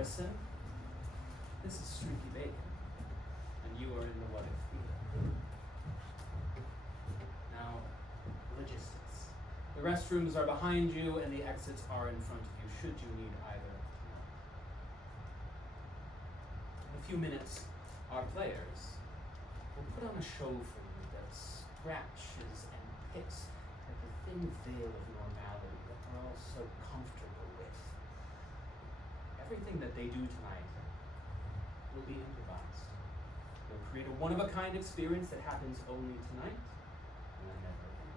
person, this is Streaky Bacon, and you are in the What If Theater. Now, logistics. The restrooms are behind you and the exits are in front of you, should you need either. In a few minutes, our players will put on a show for you that scratches and picks at the thin veil of normality that we're all so comfortable with. Everything that they do tonight will be improvised. They'll create a one-of-a-kind experience that happens only tonight and then never again.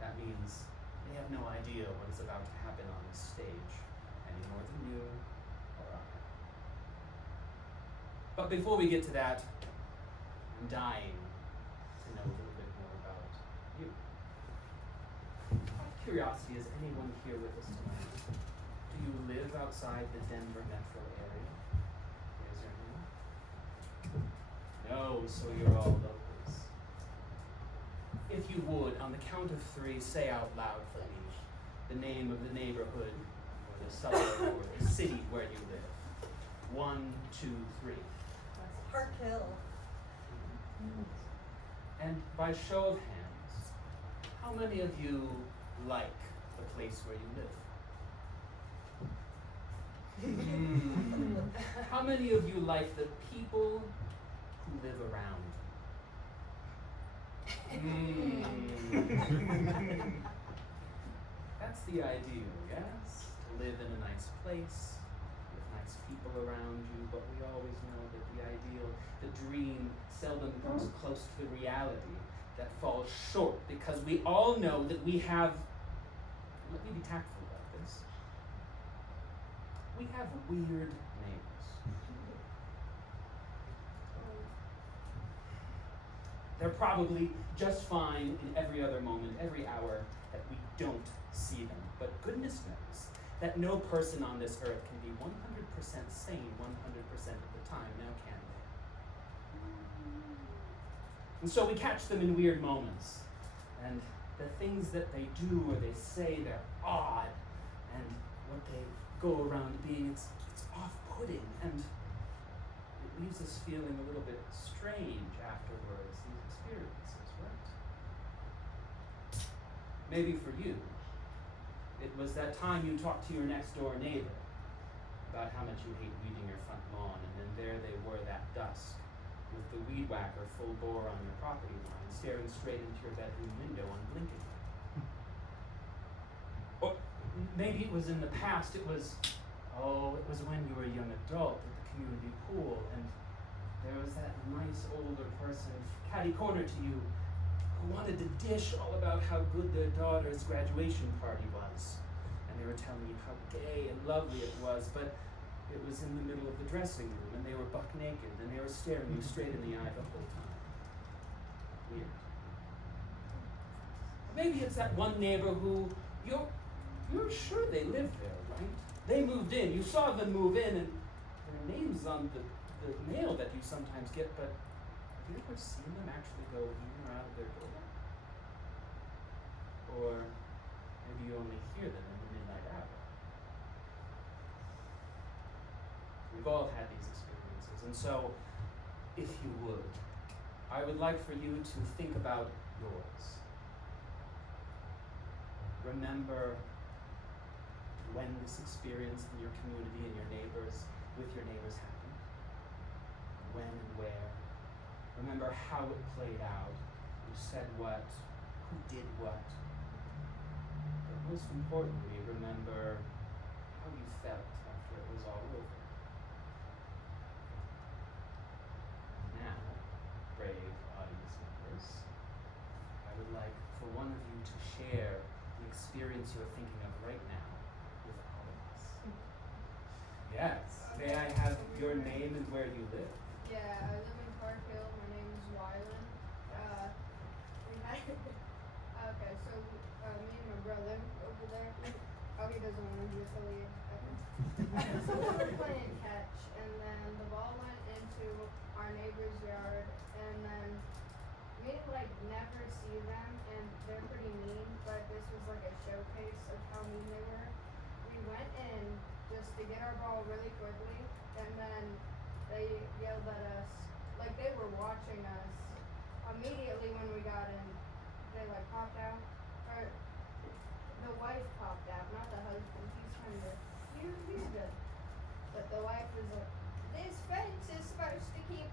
That means they have no idea what is about to happen on this stage, any more than you or I. But before we get to that, I'm dying to know a little bit more about you. Out of curiosity, is anyone here with us tonight? Do you live outside the Denver metro area? Raise your hand. No, so you're all locals. If you would, on the count of 3, say out loud for me the name of the neighborhood or the suburb or the city where you live. 1, 2, 3. Park Hill. And by show of hands, how many of you like the place where you live? How many of you like the people who live around you? That's the ideal, yes? To live in a nice place, with nice people around you, but we always know that the ideal, the dream, seldom comes close to the reality that falls short, because we all know that we have, let me be tactful about this, we have weird neighbors. They're probably just fine in every other moment, every hour that we don't see them. But goodness knows that no person on this earth can be 100% sane 100% of the time, now can they? And so we catch them in weird moments. And the things that they do or they say, they're odd. And what they go around being, it's off-putting. And it leaves us feeling a little bit strange afterwards, these experiences, right? Maybe for you, it was that time you talked to your next door neighbor about how much you hate weeding your front lawn, and then there they were that dusk, with the weed whacker full bore on your property line, staring straight into your bedroom window unblinkingly. Or maybe it was in the past, it was when you were a young adult at the community pool, and there was that nice older person catty-corner to you who wanted to dish all about how good their daughter's graduation party was. And they were telling you how gay and lovely it was, but it was in the middle of the dressing room, and they were buck naked, and they were staring you straight in the eye the whole time. Weird. Maybe it's that one neighbor who you're sure they live there, right? They moved in. You saw them move in, and their name's on the mail that you sometimes get, but have you ever seen them actually go in or out of their door? Or maybe you only hear them in the midnight hour. We've all had these experiences, and so, if you would, I would like for you to think about yours. Remember when this experience in your community and with your neighbors happened. When and where. Remember how it played out, who said what, who did what. But most importantly, remember how you felt after it was all over. Now, brave audience members, I would like for one of you to share the experience you're thinking of right now with all of us. Yes. May I have your name and where you live? Yeah, I live in Park Hill. My name is Wyland. Okay, so me and my brother over there. Oh, he doesn't want to be affiliated. Okay. So we were playing catch, and then the ball went into our neighbor's yard, and then we never see them, and they're pretty mean, but this was like a showcase of how mean they were. We went in quickly, and then they yelled at us, like they were watching us. Immediately when we got in, they like popped out, or the wife popped out, not the husband. He's kind of, he's good. But the wife was like, this fence is supposed to keep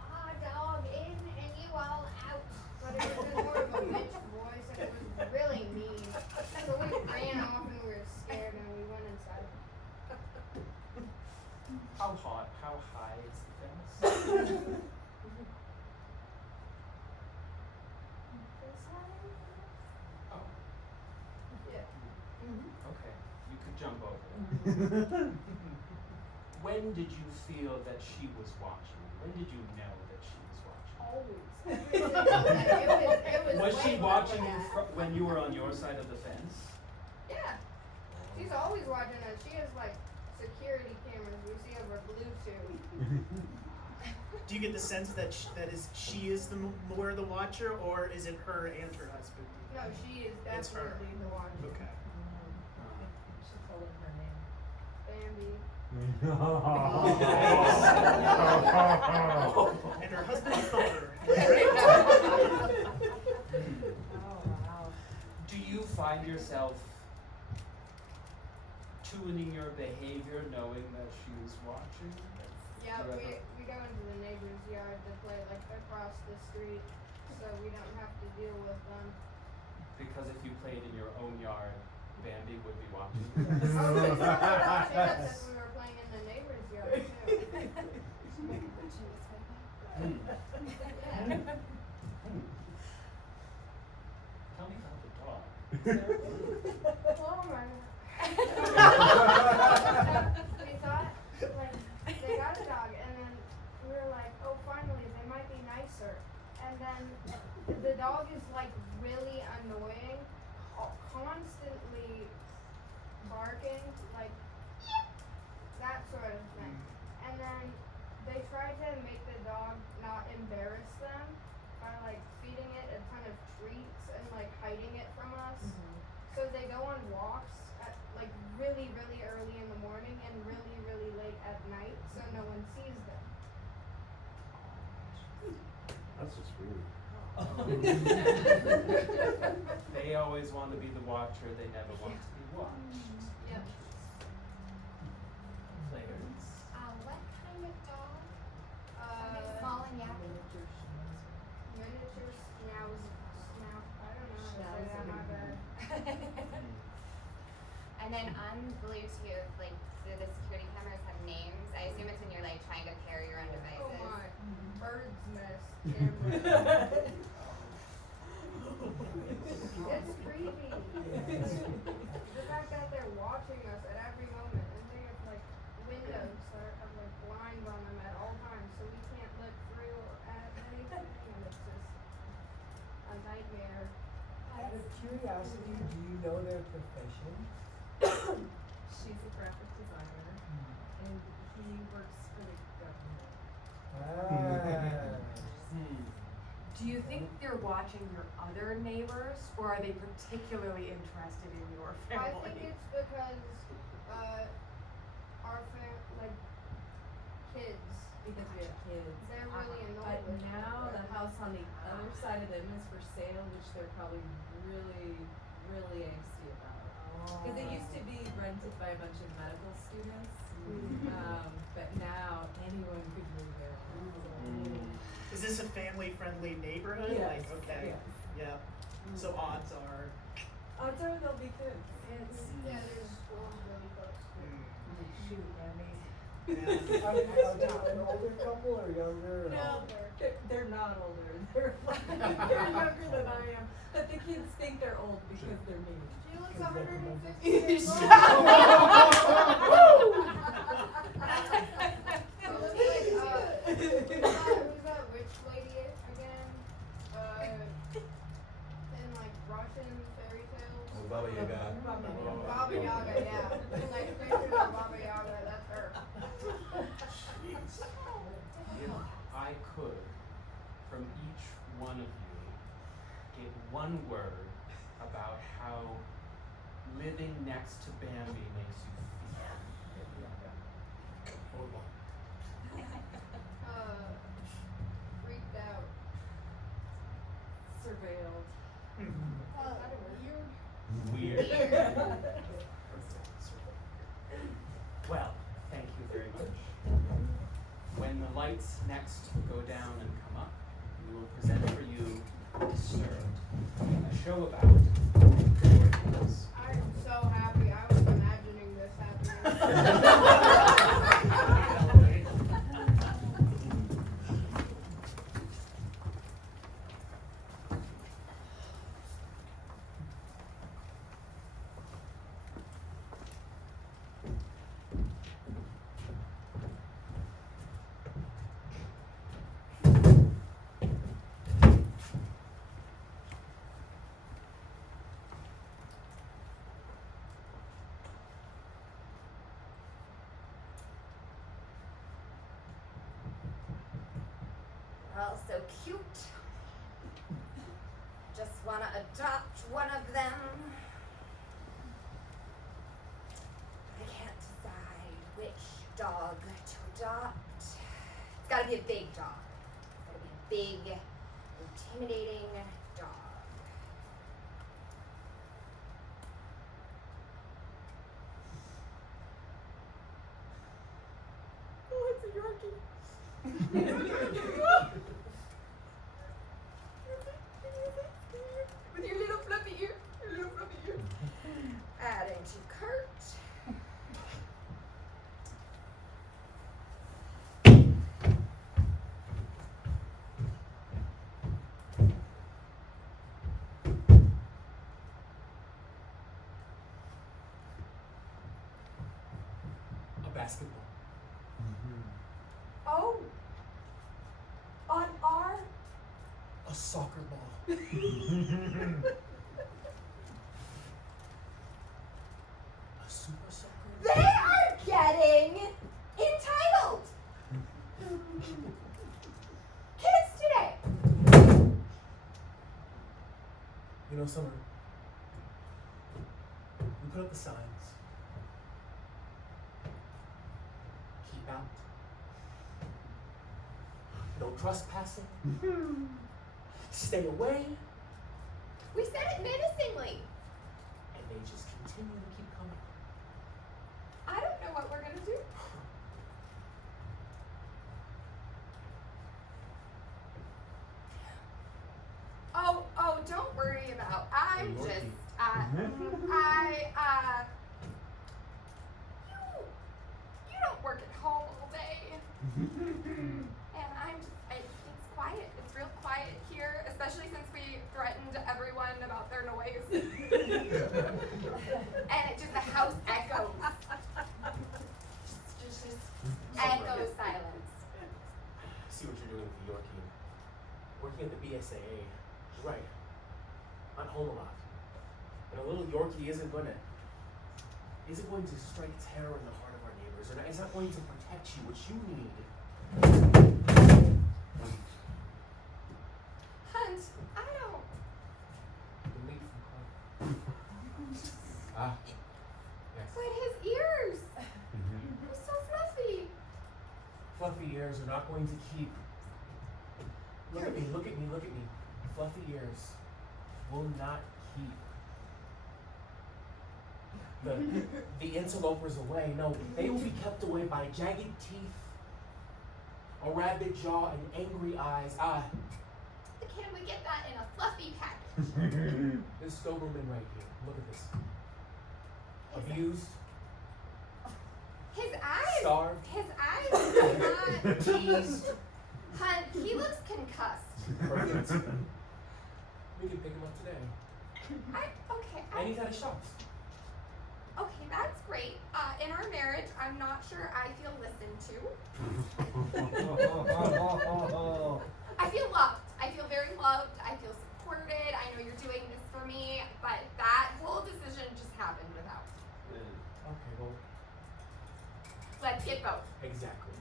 our dog in and you all out. But it was in more of a bitch voice and it was really mean. So we ran off and we were scared and we went inside. How high is the fence? Oh, Yeah. okay. You could jump over it. When did you feel that she was watching? When did you know that she was watching? Always. It was Was she way watching before you that. when you were on your side of the fence? Yeah. She's always watching us. She has like security cameras we see over Bluetooth. Do you get the sense that she is the more the watcher, or is it her and her husband? No, she is It's her. definitely the one. Okay. She told him her name. Bambi. And her husband's father. Oh, wow. Do you find yourself tuning your behavior knowing that she is watching? Yeah, Do you we go into the neighbor's yard to play like across the street, so we don't have to deal with them. Because if you played in your own yard, Bambi would be watching. Oh, they started watching us as we were playing in the neighbor's yard too. Yeah. Tell me about the dog. Oh my We thought, like, they got a dog, and then we were like, oh, finally, they might be nicer. And then the dog is, like, really annoying, constantly barking, like, that sort of thing. And then they tried to make the dog not embarrass them by, like, feeding it a ton of treats and, like, hiding it from us. So they go on walks at like really, really early in the morning and really, really late at night so no one sees them. That's just rude. They always want to be the watcher, they never want to be watched. Yep. Players. What kind of dog? Small and yappy. Miniature snout. I don't know how to say that, my bad. And then on Bluetooth, like, do the security cameras have names? I assume it's when you're like trying to pair your own devices. Oh my. Bird's nest camera. It's creepy. The fact that they're watching us at every moment and they have like windows that have like blinds on them at all times so we can't look through at anything and it's just a nightmare. Out of curiosity, do you know their profession? She's a graphic designer, and he works for the government. Do you think they're watching your other neighbors, or are they particularly interested in your I family? think it's because our kids, Because we have kids. they're really But annoyed with now it. the house on the other side of them is for sale, which they're probably really, really angsty about. Because it used to be rented by a bunch of medical students, but now anyone could move there. Is this a family-friendly neighborhood? Yes, Like, okay, yes. yeah. So odds are. Odds are they'll be good. Yeah, there's schools really close. Shoot, Emmy. Yeah. Are they an older couple or younger? No, they're not older. They're younger than I am. But the kids think they're old because they're mean. She looks 150 years old. Who's that witch lady again? In like Russian fairy tales. Oh, Baba Yaga. Baba Yaga, yeah. Like pictures of Baba Yaga, that's her. Jeez. If I could, from each one of you, get one word about how living next to Bambi makes you feel. Normal. Freaked out. Surveilled. Weird. Weird. Well, thank you very much. When the lights next go down and come up, we will present for you Disturbed, a show about organs. I am so happy. I was imagining this happening. All so cute. Just wanna adopt one of them. I can't decide which dog to adopt. It's gotta be a big dog. It's gotta be a big, intimidating dog. Oh, it's a Yorkie. With your little fluffy ear, Adding to cart. A basketball. Oh. On our. A soccer ball. A super soccer They are getting entitled. Kids today. You know, Summer, we put up the signs. Keep out. No trespassing. Stay away. We said it menacingly. And they just continue to keep coming. I don't know what we're gonna do. Oh, don't worry about. I'm Norby. just, you don't work at home all day. And it's quiet. It's real quiet here, especially since we threatened everyone about their noise. And the house echoes. Just echoes silence. I see what you're doing with the Yorkie. Working at the BSAA. You're right. Not home a lot. And a little Yorkie isn't going to strike terror in the heart of our neighbors. Or it's not going to protect you, what you need. Hunt, I don't. The meat from Colin. Ah. Yes. But his ears. They're so fluffy. Fluffy ears are not going to keep. Look at me. Fluffy ears will not keep the interlopers away. No, they will be kept away by jagged teeth, a rabid jaw, and angry eyes. Can we get that in a fluffy package? This Doberman right here. Look at this. Abused, His eyes. starved, His eyes are not. teased. Hunt, he looks concussed. Perfect. We can pick him up today. And he's at a shop. Okay, that's great. In our marriage, I'm not sure I feel listened to. I feel loved. I feel very loved. I feel supported. I know you're doing this for me, but that whole decision just happened without. Okay, well, Let's get both. exactly.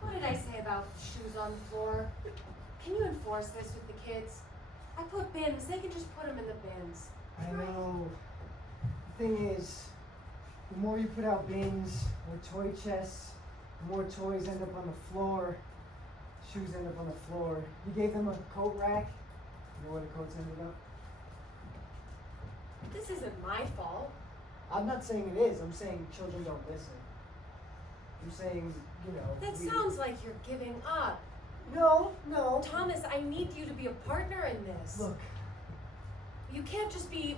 What did I say about shoes on the floor. Can you enforce this with the kids? I put bins, they can just put them in the bins. I know. The thing is, the more you put out bins or toy chests, the more toys end up on the floor. Shoes end up on the floor. You gave them a coat rack. You know where the coats ended up? This isn't my fault. I'm not saying it is. I'm saying children don't listen. I'm saying, you know. That sounds like you're giving up. No. Thomas, I need you to be a partner in this. Look, You can't just be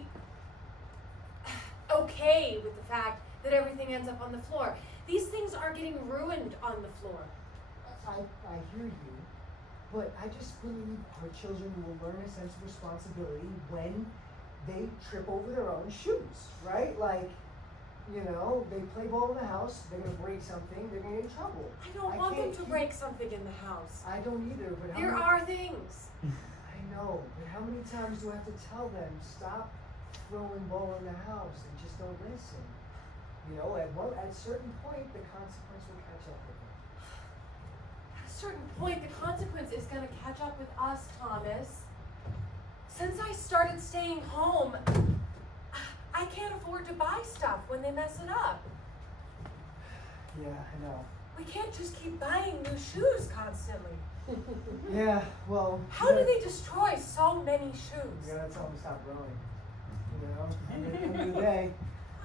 okay with the fact that everything ends up on the floor. These things are getting ruined on the floor. I hear you, but I just believe our children will learn a sense of responsibility when they trip over their own shoes, right? Like, you know, they play ball in the house, they're gonna break something, they're gonna get in trouble. I don't want them can't to keep- break something in the house. I don't either, but how There many, are things. I know, but how many times do I have to tell them, stop throwing ball in the house? They just don't listen. You know, at a certain point, the consequence will catch up with them. At a certain point, the consequence is going to catch up with us, Thomas. Since I started staying home, I can't afford to buy stuff when they mess it up. Yeah, I know. We can't just keep buying new shoes constantly. Yeah, well. How do they destroy so many shoes? You gotta tell them to stop growing. You know, and at the end of the day,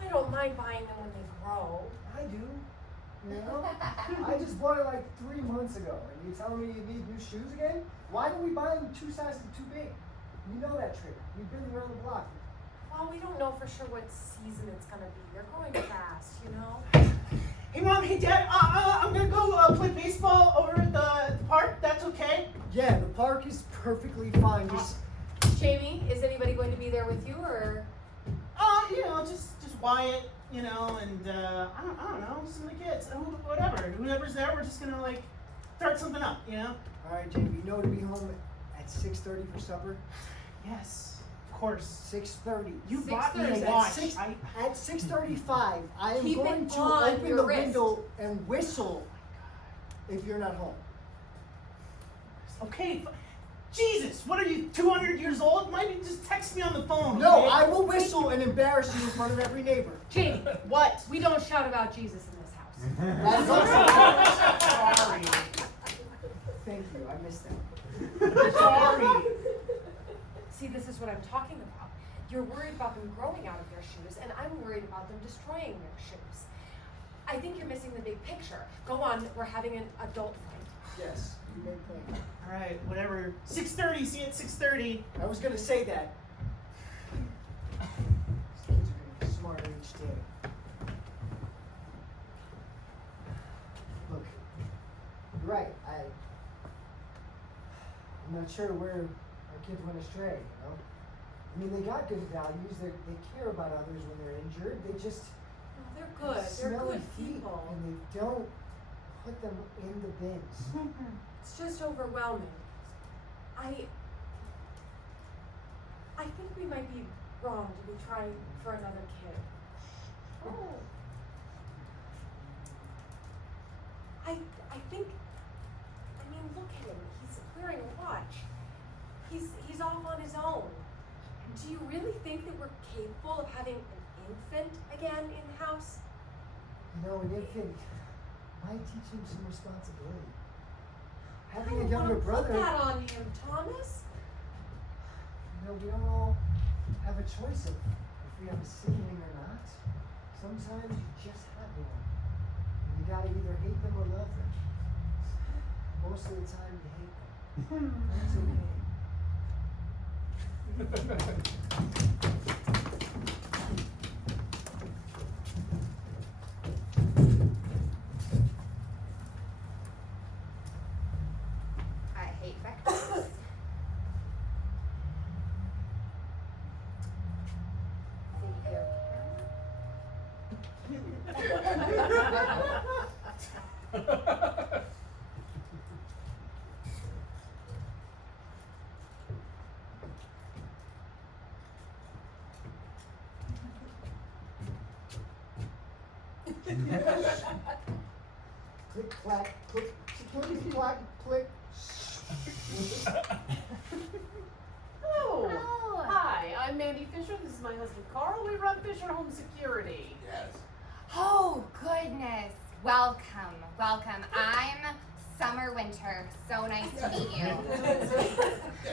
I don't mind buying them when they grow. I do. You know, I just bought it like 3 months ago, and you're telling me you need new shoes again? Why don't we buy them 2 sizes too big? You know that trick. We've been around the block. Well, we don't know for sure what season it's gonna be. They're going fast, you know? Hey mom, hey dad, I'm gonna go play baseball over at the park. That's okay. Yeah, the park is perfectly fine. Just Jamie, is anybody going to be there with you, or? You know, just Wyatt, you know, and I don't know, some of the kids, whatever. Whoever's there, we're just gonna like start something up, you know. all right, Jamie. You know to be home at 6:30 for supper. Yes, of course. 6:30. You bought me a 6:30. watch. At 6:35, I am Keep it going to on open your the wrist. window and whistle if you're not home. Okay, Jesus, what are you, 200 years old? Why didn't you just text me on the phone? No, okay? I will whistle and embarrass you in front of every neighbor. Jamie, What? we don't shout about Jesus in this house. That's also Sorry. Thank you. I missed that. Sorry. See, this is what I'm talking about. You're worried about them growing out of their shoes, and I'm worried about them destroying their shoes. I think you're missing the big picture. Go on, we're having an adult fight. Yes, you made point. All right, whatever. 6:30. See you at 6:30. I was gonna say that. These kids are getting smarter each day. Look, you're right. I'm not sure where our kids went astray. You know, I mean, they got good values. They care about others when they're injured. They just No, they're good. They're smelly good feet, people. and they don't put them in the bins. It's just overwhelming. I think we might be wrong to be trying for another kid. Oh. I think, I mean, look at him. He's wearing a watch. He's off on his own. Do you really think that we're capable of having an infant again in the house? You know, an infant might teach him some responsibility. I Having a don't younger wanna brother, put that on him, Thomas. you know, we don't all have a choice of if we have a sibling or not. Sometimes you just have one. And you gotta either hate them or love them. Most of the time you hate them. That's okay. I hate breakfast. See you. Click, clack, click. Security. clack, click. Hello. Oh. Hi, I'm Mandy Fisher. This is my husband Carl. We run Fisher Home Security. Yes. Oh, goodness. Welcome, welcome. I'm Summer Winter. So nice to meet you.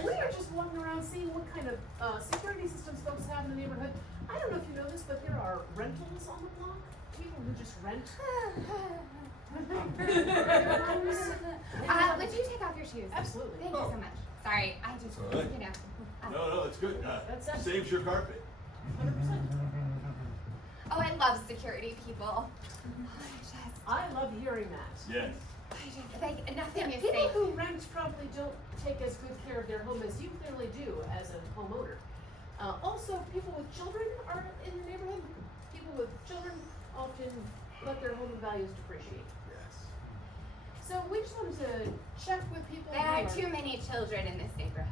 We are just walking around seeing what kind of security systems folks have in the neighborhood. I don't know if you know this, but there are rentals on the block. People who just rent. Would you take off your shoes? Absolutely. Thank you so much. Sorry, I just, All right. you know. No, it's good. That's it. Saves your carpet. 100%. Oh, I love security people. I love hearing that. Yes. Like, nothing is People safe. who rent probably don't take as good care of their home as you clearly do as a homeowner. Also, people with children are in the neighborhood. People with children often let their home values depreciate. Yes. So we just wanted to check with people. There who are too many children in this neighborhood.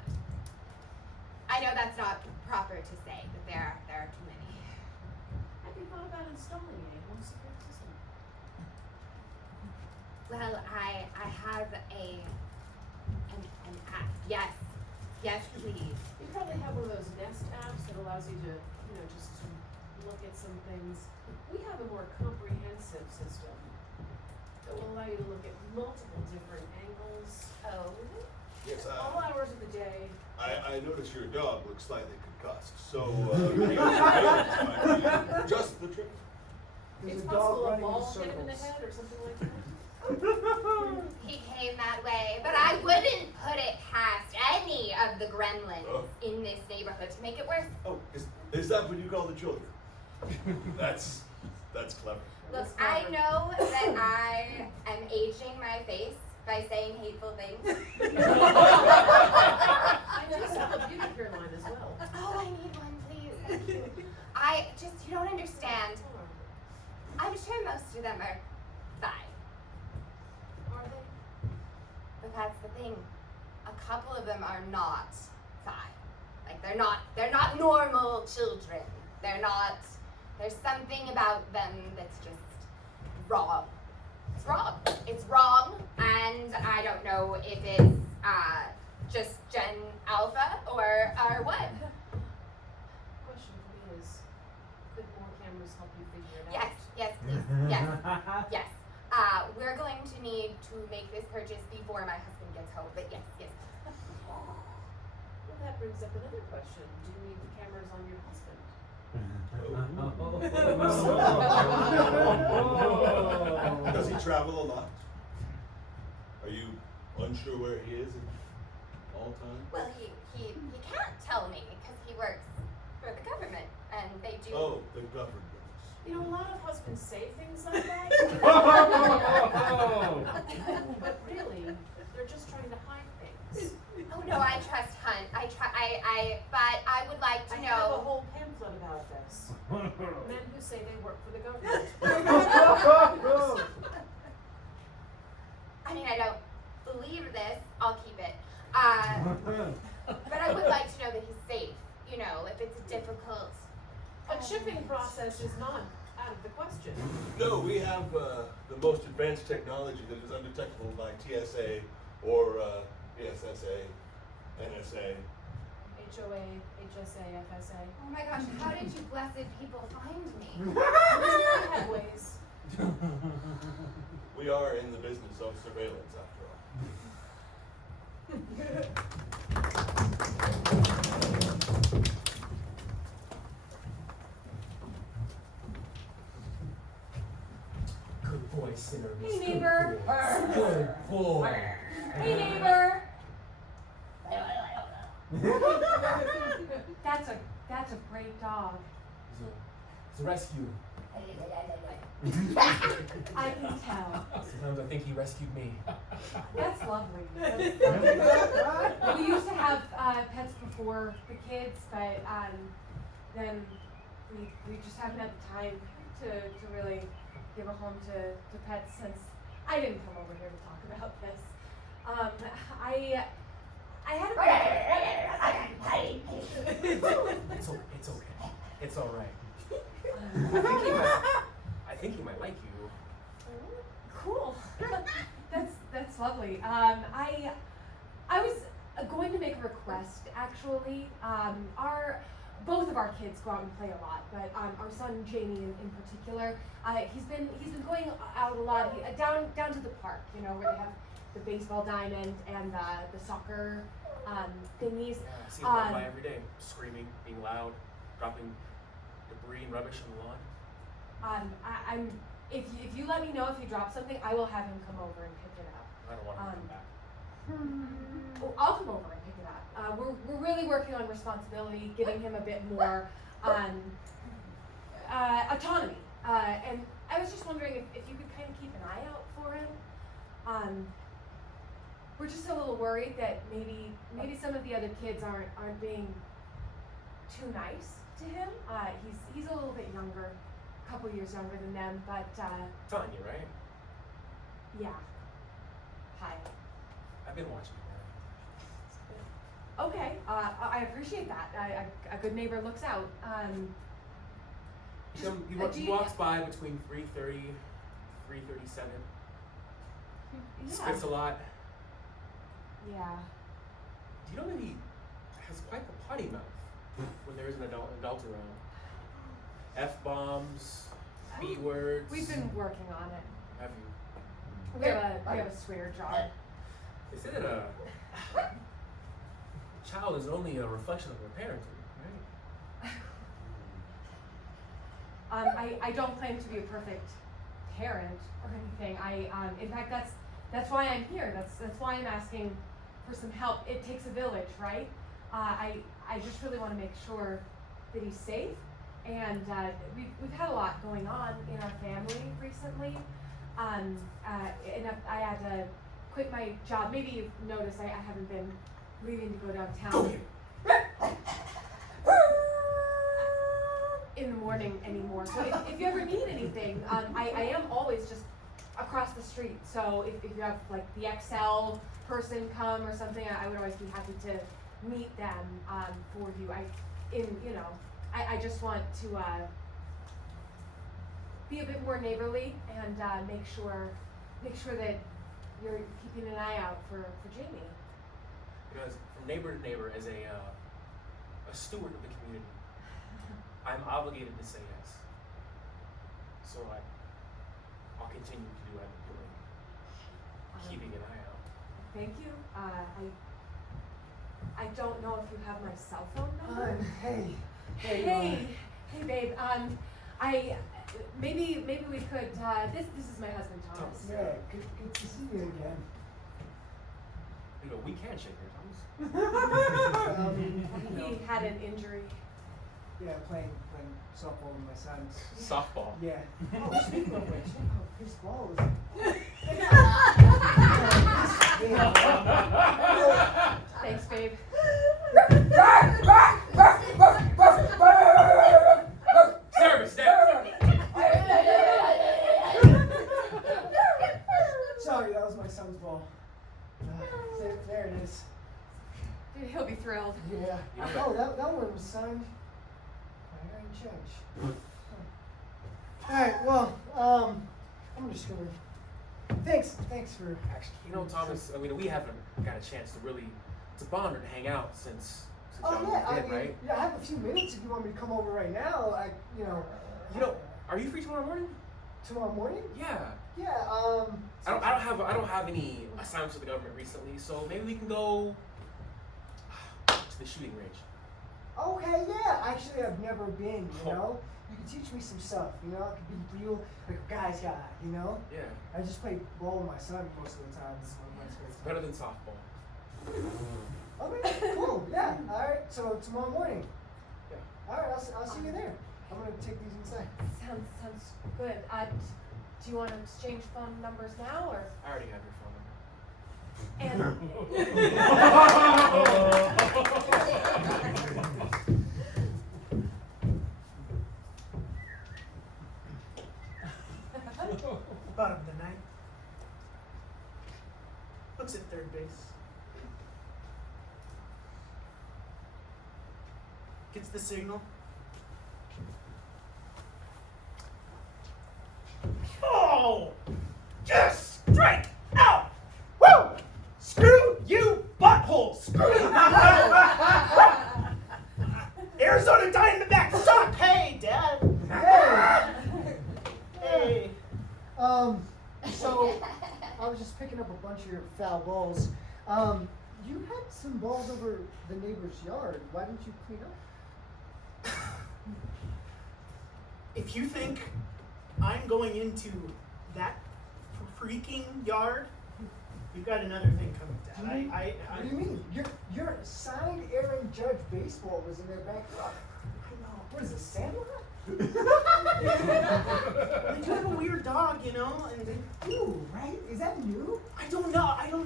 I know that's not proper to say, but there are too many. Have you thought about installing a home security system? Well, I have an app. Yes, please. You probably have one of those Nest apps that allows you to, just to look at some things. We have a more comprehensive system that will allow you to look at multiple different angles, Oh. Yes, all hours of the day. I notice your dog looks slightly concussed, so just the trick. There's It's a dog possible a running in ball hit him in the circles. head or something like that. He came that way, but I wouldn't put it past any of the gremlins Oh. in this neighborhood to make it worse. Oh, is that what you call the children? That's clever. Look, That's I clever. know that I am aging my face by saying hateful things. I do sell a beauty care line as well. Oh, I need one, please. Thank you. You don't understand. I'm sure most of them are fine. Are they? But that's the thing. A couple of them are not fine. Like they're not normal children. There's something about them that's just wrong. It's wrong. It's wrong, and I don't know if it's just Gen Alpha or what. Question for me is, could more cameras help you figure it out? Yes, please. Yes. We're going to need to make this purchase before my husband gets home, but yes. Well, that brings up another question. Do you need the cameras on your husband? Does he travel a lot? Are you unsure where he is at all times? Well, he can't tell me because he works for the government, and they do. Oh, the government. You know, a lot of husbands say things like that. But really, they're just trying to hide things. Oh no, I trust Hunt. But I would like to I know. have a whole pamphlet about this. Men who say they work for the government. I mean, I don't believe this. I'll keep it. But I would like to know that he's safe. You know, if it's difficult. A shipping process is not out of the question. No, we have the most advanced technology that is undetectable by TSA or ESSA, NSA. HOA, HSA, FSA. Oh my gosh, how did you blessed people find me? I have ways. We are in the business of surveillance, after all. Good boy, Sinner. Hey, neighbor. Good boy. Hey, neighbor. That's a great dog. It's a rescue. I can tell. Sometimes I think he rescued me. That's lovely. That's lovely. We used to have pets before the kids, but then we just haven't had the time to really give a home to pets since I didn't come over here to talk about this. I had a It's all right. I think he might like you. Cool. That's lovely. I was going to make a request actually. Both of our kids go out and play a lot, but our son Jamie in particular, he's been going out a lot. Down to the park, you know, where they have the baseball diamond and the soccer thingies. Yeah, I see them walk by every day, screaming, being loud, dropping debris and rubbish on the lawn. I'm if you let me know if you drop something, I will have him come over and pick it up. I don't want him to come back. Oh, I'll come over and pick it up. We're really working on responsibility, giving him a bit more autonomy. And I was just wondering if you could kind of keep an eye out for him. We're just a little worried that maybe some of the other kids aren't being too nice to him. He's a little bit younger, a couple years younger than them, but Tanya, right? yeah. Hi. I've been watching her. Okay, I appreciate that. A good neighbor looks out. He walks by between 3:30, 3:37. Yeah. Spits a lot. Yeah. Do you know that he has quite the potty mouth when there is an adult around? F-bombs, B-words. We've been working on it. Have you? We have a swear jar. They say that a child is only a reflection of their parenting, right? I don't claim to be a perfect parent or anything. In fact, that's why I'm here. That's why I'm asking for some help. It takes a village, right? I just really want to make sure that he's safe. And we've had a lot going on in our family recently. And I had to quit my job. Maybe you've noticed I haven't been leaving to go downtown in the morning anymore. So if you ever need anything, I am always just across the street. So if you have like the XL person come or something, I would always be happy to meet them for you. I just want to be a bit more neighborly and make sure that you're keeping an eye out for Jamie. Because from neighbor to neighbor, as a steward of the community, I'm obligated to say yes. So I'll continue to do what I'm doing, keeping an eye out. Thank you. I don't know if you have my cell phone number. Hey, Hey, babe. Maybe we could. This is my husband, Thomas. yeah, good to see you again. You know, we can shake hands. He had an injury. Yeah, playing softball with my son. Softball. Yeah. Oh, speaking of which, his ball is. Thanks, babe. Service there. Sorry, that was my son's ball. There it is. Dude, he'll be thrilled. Yeah. Oh, that one was signed by Aaron Judge. Alright, well, I'm just gonna. Thanks for actually. You know, Thomas, I mean, we haven't got a chance to bond or to hang out since Oh y'all yeah, did, right? Yeah, I have a few minutes if you want me to come over right now. You know, are you free tomorrow morning? Tomorrow morning? Yeah. Yeah. I don't have any assignments with the government recently, so maybe we can go to the shooting range. Okay, yeah. Actually, I've never been. You know, you can teach me some stuff. You know, I could be real like a guy's guy. You know. Yeah. I just play ball with my son most of the time. It's better than softball. Okay, cool. Yeah. All right. So tomorrow morning. Yeah. All right. I'll see you there. I'm gonna take these inside. Sounds good. Do you want to exchange phone numbers now, or? I already have your phone Bottom of the ninth. Looks at third base. Gets the signal. Oh! Just strike out! Woo! bunch of your foul balls. You had some balls over the neighbor's yard. Why didn't you clean up? If you think I'm going into that freaking yard, you've got another thing coming down. What do you mean? Your signed Aaron Judge baseball was in their backyard. I know. What is it, Sandlot? They do have a weird dog, you know, and they, Ooh, right? Is that new? I don't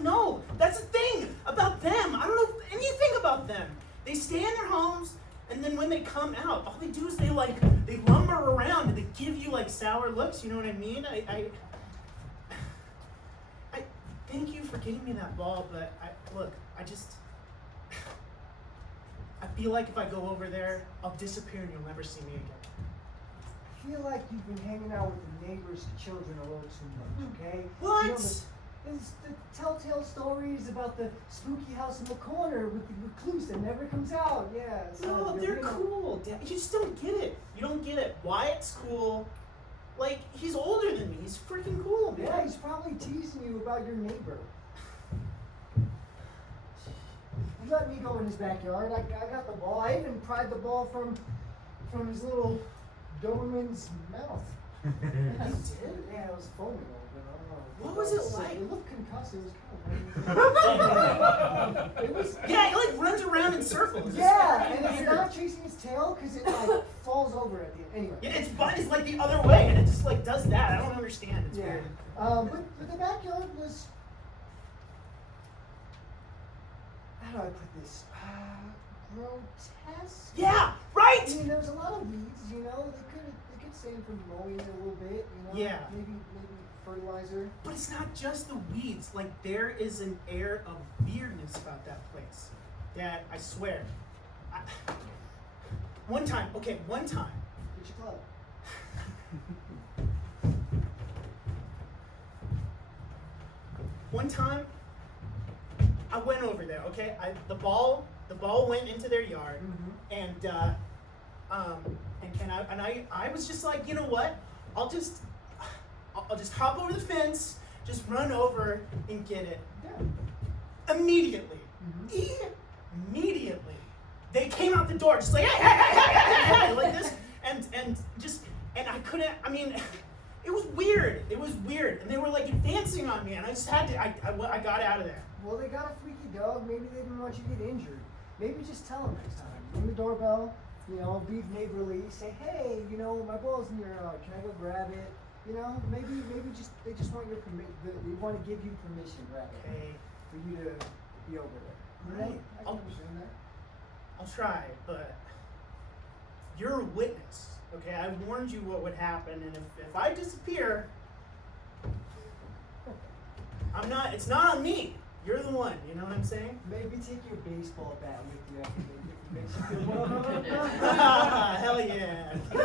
know. That's the thing about them. I don't know anything about them. They stay in their homes, and then when they come out, all they do is they lumber around and they give you like sour looks, you know what I mean? I thank you for getting me that ball, but I feel like if I go over there, I'll disappear and you'll never see me again. I feel like you've been hanging out with the neighbors' children a little too much, okay? What? You know, there's the telltale stories about the spooky house in the corner with the recluse that never comes out. Yeah. So No, they're cool. Dad. You just don't get it. You don't get it. Wyatt's cool. Like, he's older than me. He's freaking cool, man. Yeah, he's probably teasing you about your neighbor. You let me go in his backyard. I got the ball. I even pried the ball from his little Doberman's mouth. You did? Yeah, it was foaming over. I don't know. What was it like? It looked concussed. It was kind of it was. Yeah, he like runs around in circles. It's Yeah, fucking and it's weird. not chasing his tail because it like falls over at the end. Anyway. Yeah, its butt is like the other way, and it just like does that. I don't understand. It's Yeah. weird. But the backyard was. How do I put this? Grotesque. Yeah, right. I mean, there was a lot of weeds. You know, they could save from mowing it a little bit. You know. Yeah. Maybe fertilizer. But it's not just the weeds. Like, there is an air of weirdness about that place. Dad, I swear. One time. Get your club. One time, I went over there. Okay, the ball went into their yard, and I was just like, you know what? I'll just hop over the fence, just run over and get it. Yeah. Immediately, they came out the door just like hey, like this, and I couldn't. I mean, it was weird. And they were like advancing on me, and I just had to. I got out of there. Well, they got a freaky dog. Maybe they didn't want you to get injured. Maybe just tell them next time. Ring the doorbell. You know, be neighborly. Say, hey, you know, my ball's in your yard. Can I go grab it? You know, maybe they just want your they want to give you permission, rather, for you to be over there. Right. I can understand that. I'll try, but you're a witness. Okay, I warned you what would happen, and if I disappear, it's not on me. You're the one, you know what I'm saying? Maybe take your baseball bat with you after it makes you feel welcome. Hell yeah. Do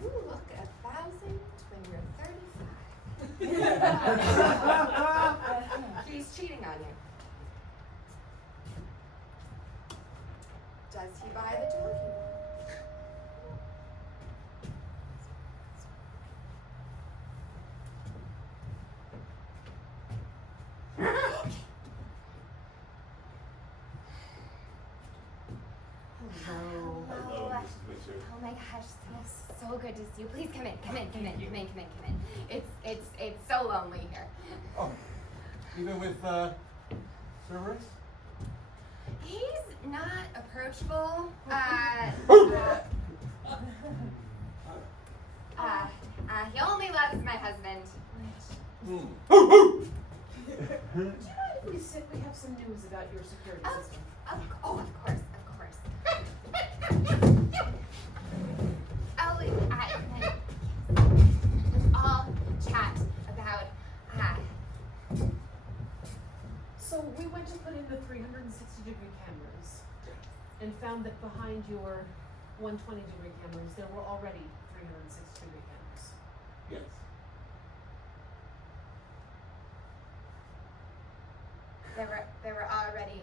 you look 1,000 when you're 35? He's cheating on you. Does he buy the dog you want? Hello, Mrs. Mitchell. Oh my gosh, so good to see you. Please come in. It's so lonely here. Oh, even with Cerberus? He's not approachable. He only loves my husband. Do you mind if we sit? We have some news about your security system. Of course. Let's all chat about. So we went to put in the 360-degree cameras and found that behind your 120-degree cameras, there were already 360-degree cameras. Yes. There were already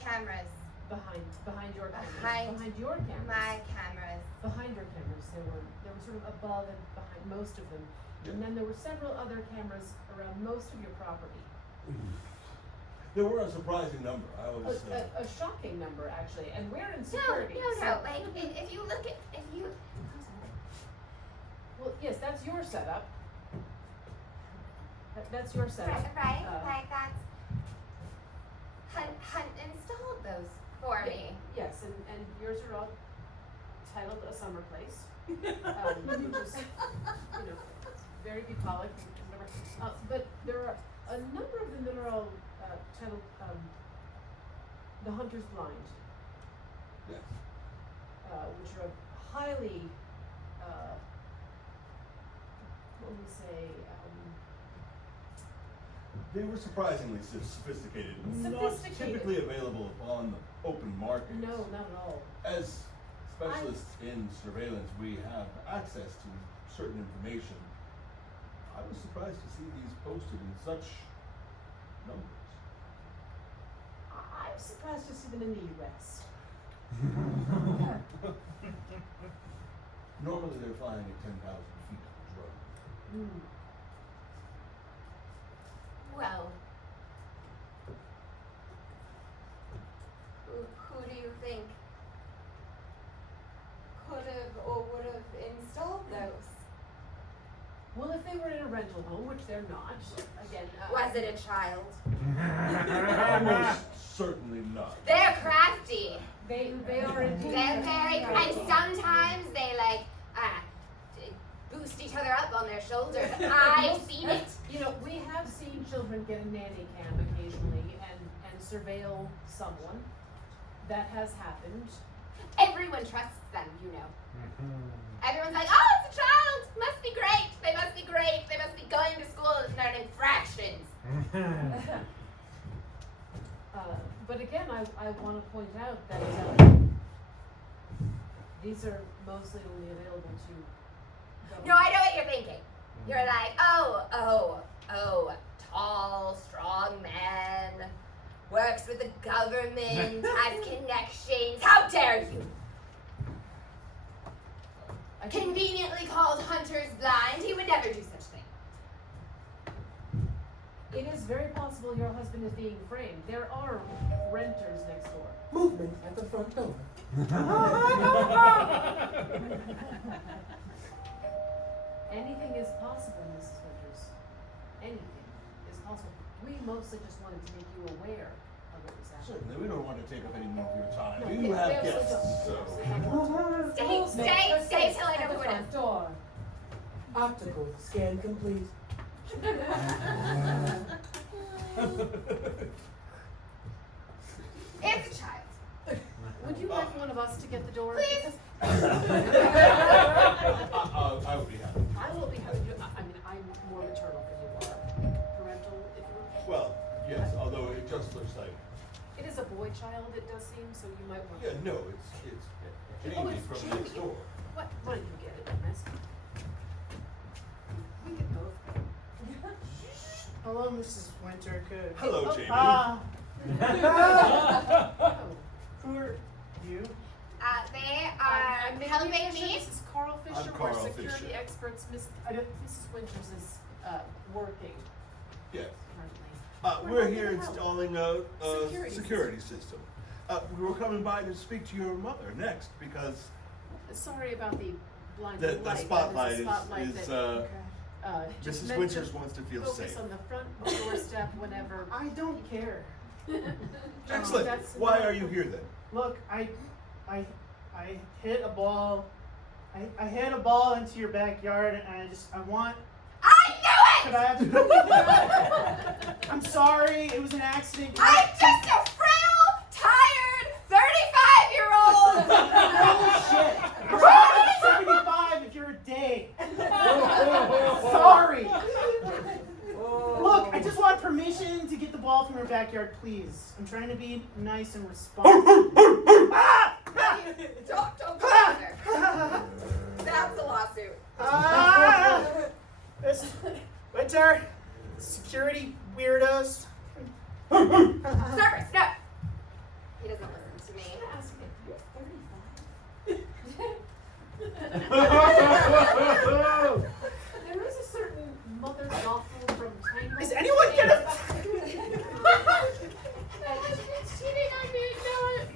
cameras behind your cameras. Behind your cameras. My cameras. Behind your cameras, there were sort of above and behind most of them, and then there were several other cameras around most of your property. There were a surprising number. I was. A shocking number, actually, and we're in No, security. no. Like, if you look at, Well, yes, that's your setup. That's your setup. right, like that's, Hunt installed those for me. Yes, and yours are all titled A Summer Place, which is, very bucolic. But there are a number of them that are all titled The Hunter's Blind, Yes. which are highly, what would we say, They were surprisingly sophisticated. Not Sophisticated. typically available on the open market. no, not at all. As specialists in surveillance, we have access to certain information. I was surprised to see these posted in such numbers. I'm surprised to see them in the U.S. Normally they're flying at 10,000 feet on a drone. Well, who do you think could have or would have installed those? Well, if they were in a rental home, which they're not, again. Was it a child? Almost certainly not. They're crafty. They are indeed. They're very, and sometimes they boost each other up on their shoulders. I've seen it. We have seen children get a nanny cam occasionally and surveil someone. That has happened. Everyone trusts them, Everyone's like, oh, it's a child. Must be great. They must be great. They must be going to school and learning fractions. But again, I want to point out that these are mostly only available to government. No, I know what you're thinking. You're like, oh, tall, strong man, works with the government, has connections. How dare you? Conveniently called Hunter's Blind. He would never do such thing. It is very possible your husband is being framed. There are renters next door. Movement at the front door. Anything is possible, Mrs. Winters. Anything is possible. We mostly just wanted to make you aware of what was happening. Certainly, we don't want to take up any more of your time. No, You we have absolutely guests, don't. so. Stay till I know who it is. Door. Optical scan complete. It's a child. Would you like one of us to get the door? Please. I would be happy. I will be happy to. I'm more maternal than you are. Parental, if you Well, yes, although it just looks like. It is a boy child, it does seem, so you might want Yeah, to. no, it's Jamie it's from next door. Why don't you get it, miss? We could both go. Hello, Mrs. Winter. Good. Hello, Jamie. Oh. Who are you? They are I'm helping Fisher. me. This is Carl Fisher. I'm Carl We're security Fisher. experts. Mrs. Winters is working Yes. currently. We're here installing a Security security system. We were coming by to speak to your mother next because Sorry about the blinding the light. That spotlight is a spotlight is that, just Mrs. meant Winters to wants to feel focus safe. on the front doorstep whenever. I don't care. Excellent. That's Why not- are you here then? Look, I hit a ball. I hit a ball into your backyard, and I want. I Could knew I it! have to? I'm sorry. It was an accident. I'm just a frail, tired, 35-year-old! Oh shit! You're only 75 if you're a day. Sorry. Look, I just want permission to get the ball from your backyard, please. I'm trying to be nice and responsible. Don't go there. That's a lawsuit. This is Winter. Security weirdos. Service, no! He doesn't listen to me. There is a certain mother gospel from Tango. Is anyone gonna? It's cheating on me, Kenneth.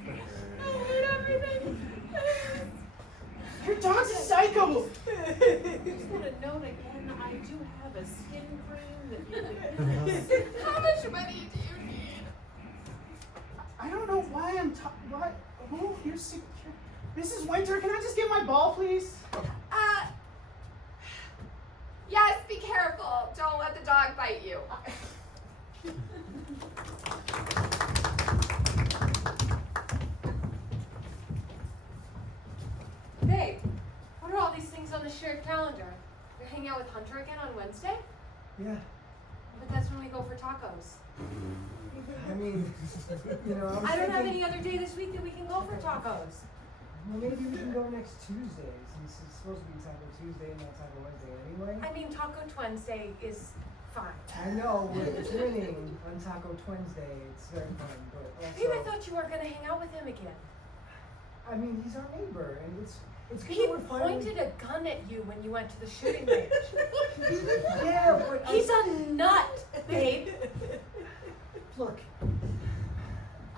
I hate everything. Your dog's a psycho. I just want to note again, I do have a skin cream that you can use. How much money do you need? I don't know why I'm what? Who? Here's Mrs. Winter. Can I just get my ball, please? Yes, be careful. Don't let the dog bite you. Babe, what are all these things on the shared calendar? You're hanging out with Hunter again on Wednesday? Yeah. But that's when we go for tacos. I mean, you know, I don't have any other day this week that we can go for tacos. Well, maybe we can go next Tuesday, since it's supposed to be Taco Tuesday and not Taco Wednesday anyway. I mean, Taco Wednesday is fine. I know, we're twinning on Taco Wednesday. It's very fun, but also. Babe, I thought you weren't gonna hang out with him again. I mean, he's our neighbor, and it's good He that we're finally. pointed a gun at you when you went to the shooting range. Yeah, but He's a nut, babe. Look,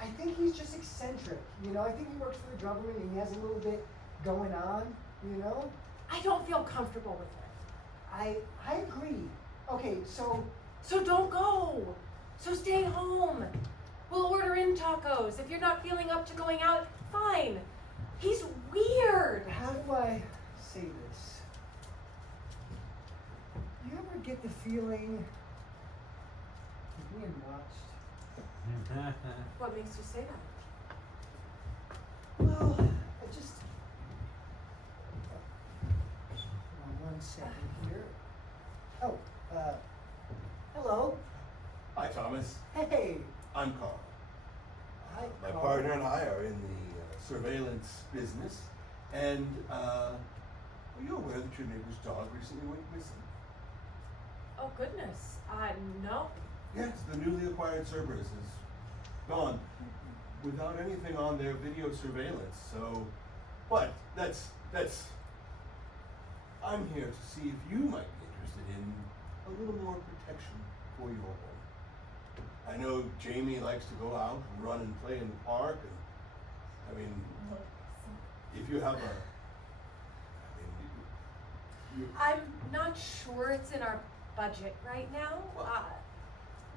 I think he's just eccentric. You know, I think he works for the government and he has a little bit going on. You know. I don't feel comfortable with it. I agree. Okay, so So don't go. So stay home. We'll order in tacos. If you're not feeling up to going out, fine. He's weird. how do I say this? You ever get the feeling you're being watched? What makes you say that? Well, I just. Hold on 1 second here. Oh, hello. Hi, Thomas. Hey. I'm Carl. Hi, My Carl. partner and I are in the surveillance business, and are you aware that your neighbor's dog recently went missing? Oh, goodness. No. Yes, the newly acquired Cerberus is gone without anything on their video surveillance. So, but that's. I'm here to see if you might be interested in a little more protection for your home. I know Jamie likes to go out and run and play in the park, and I mean, if you have I'm not sure it's in our budget right now.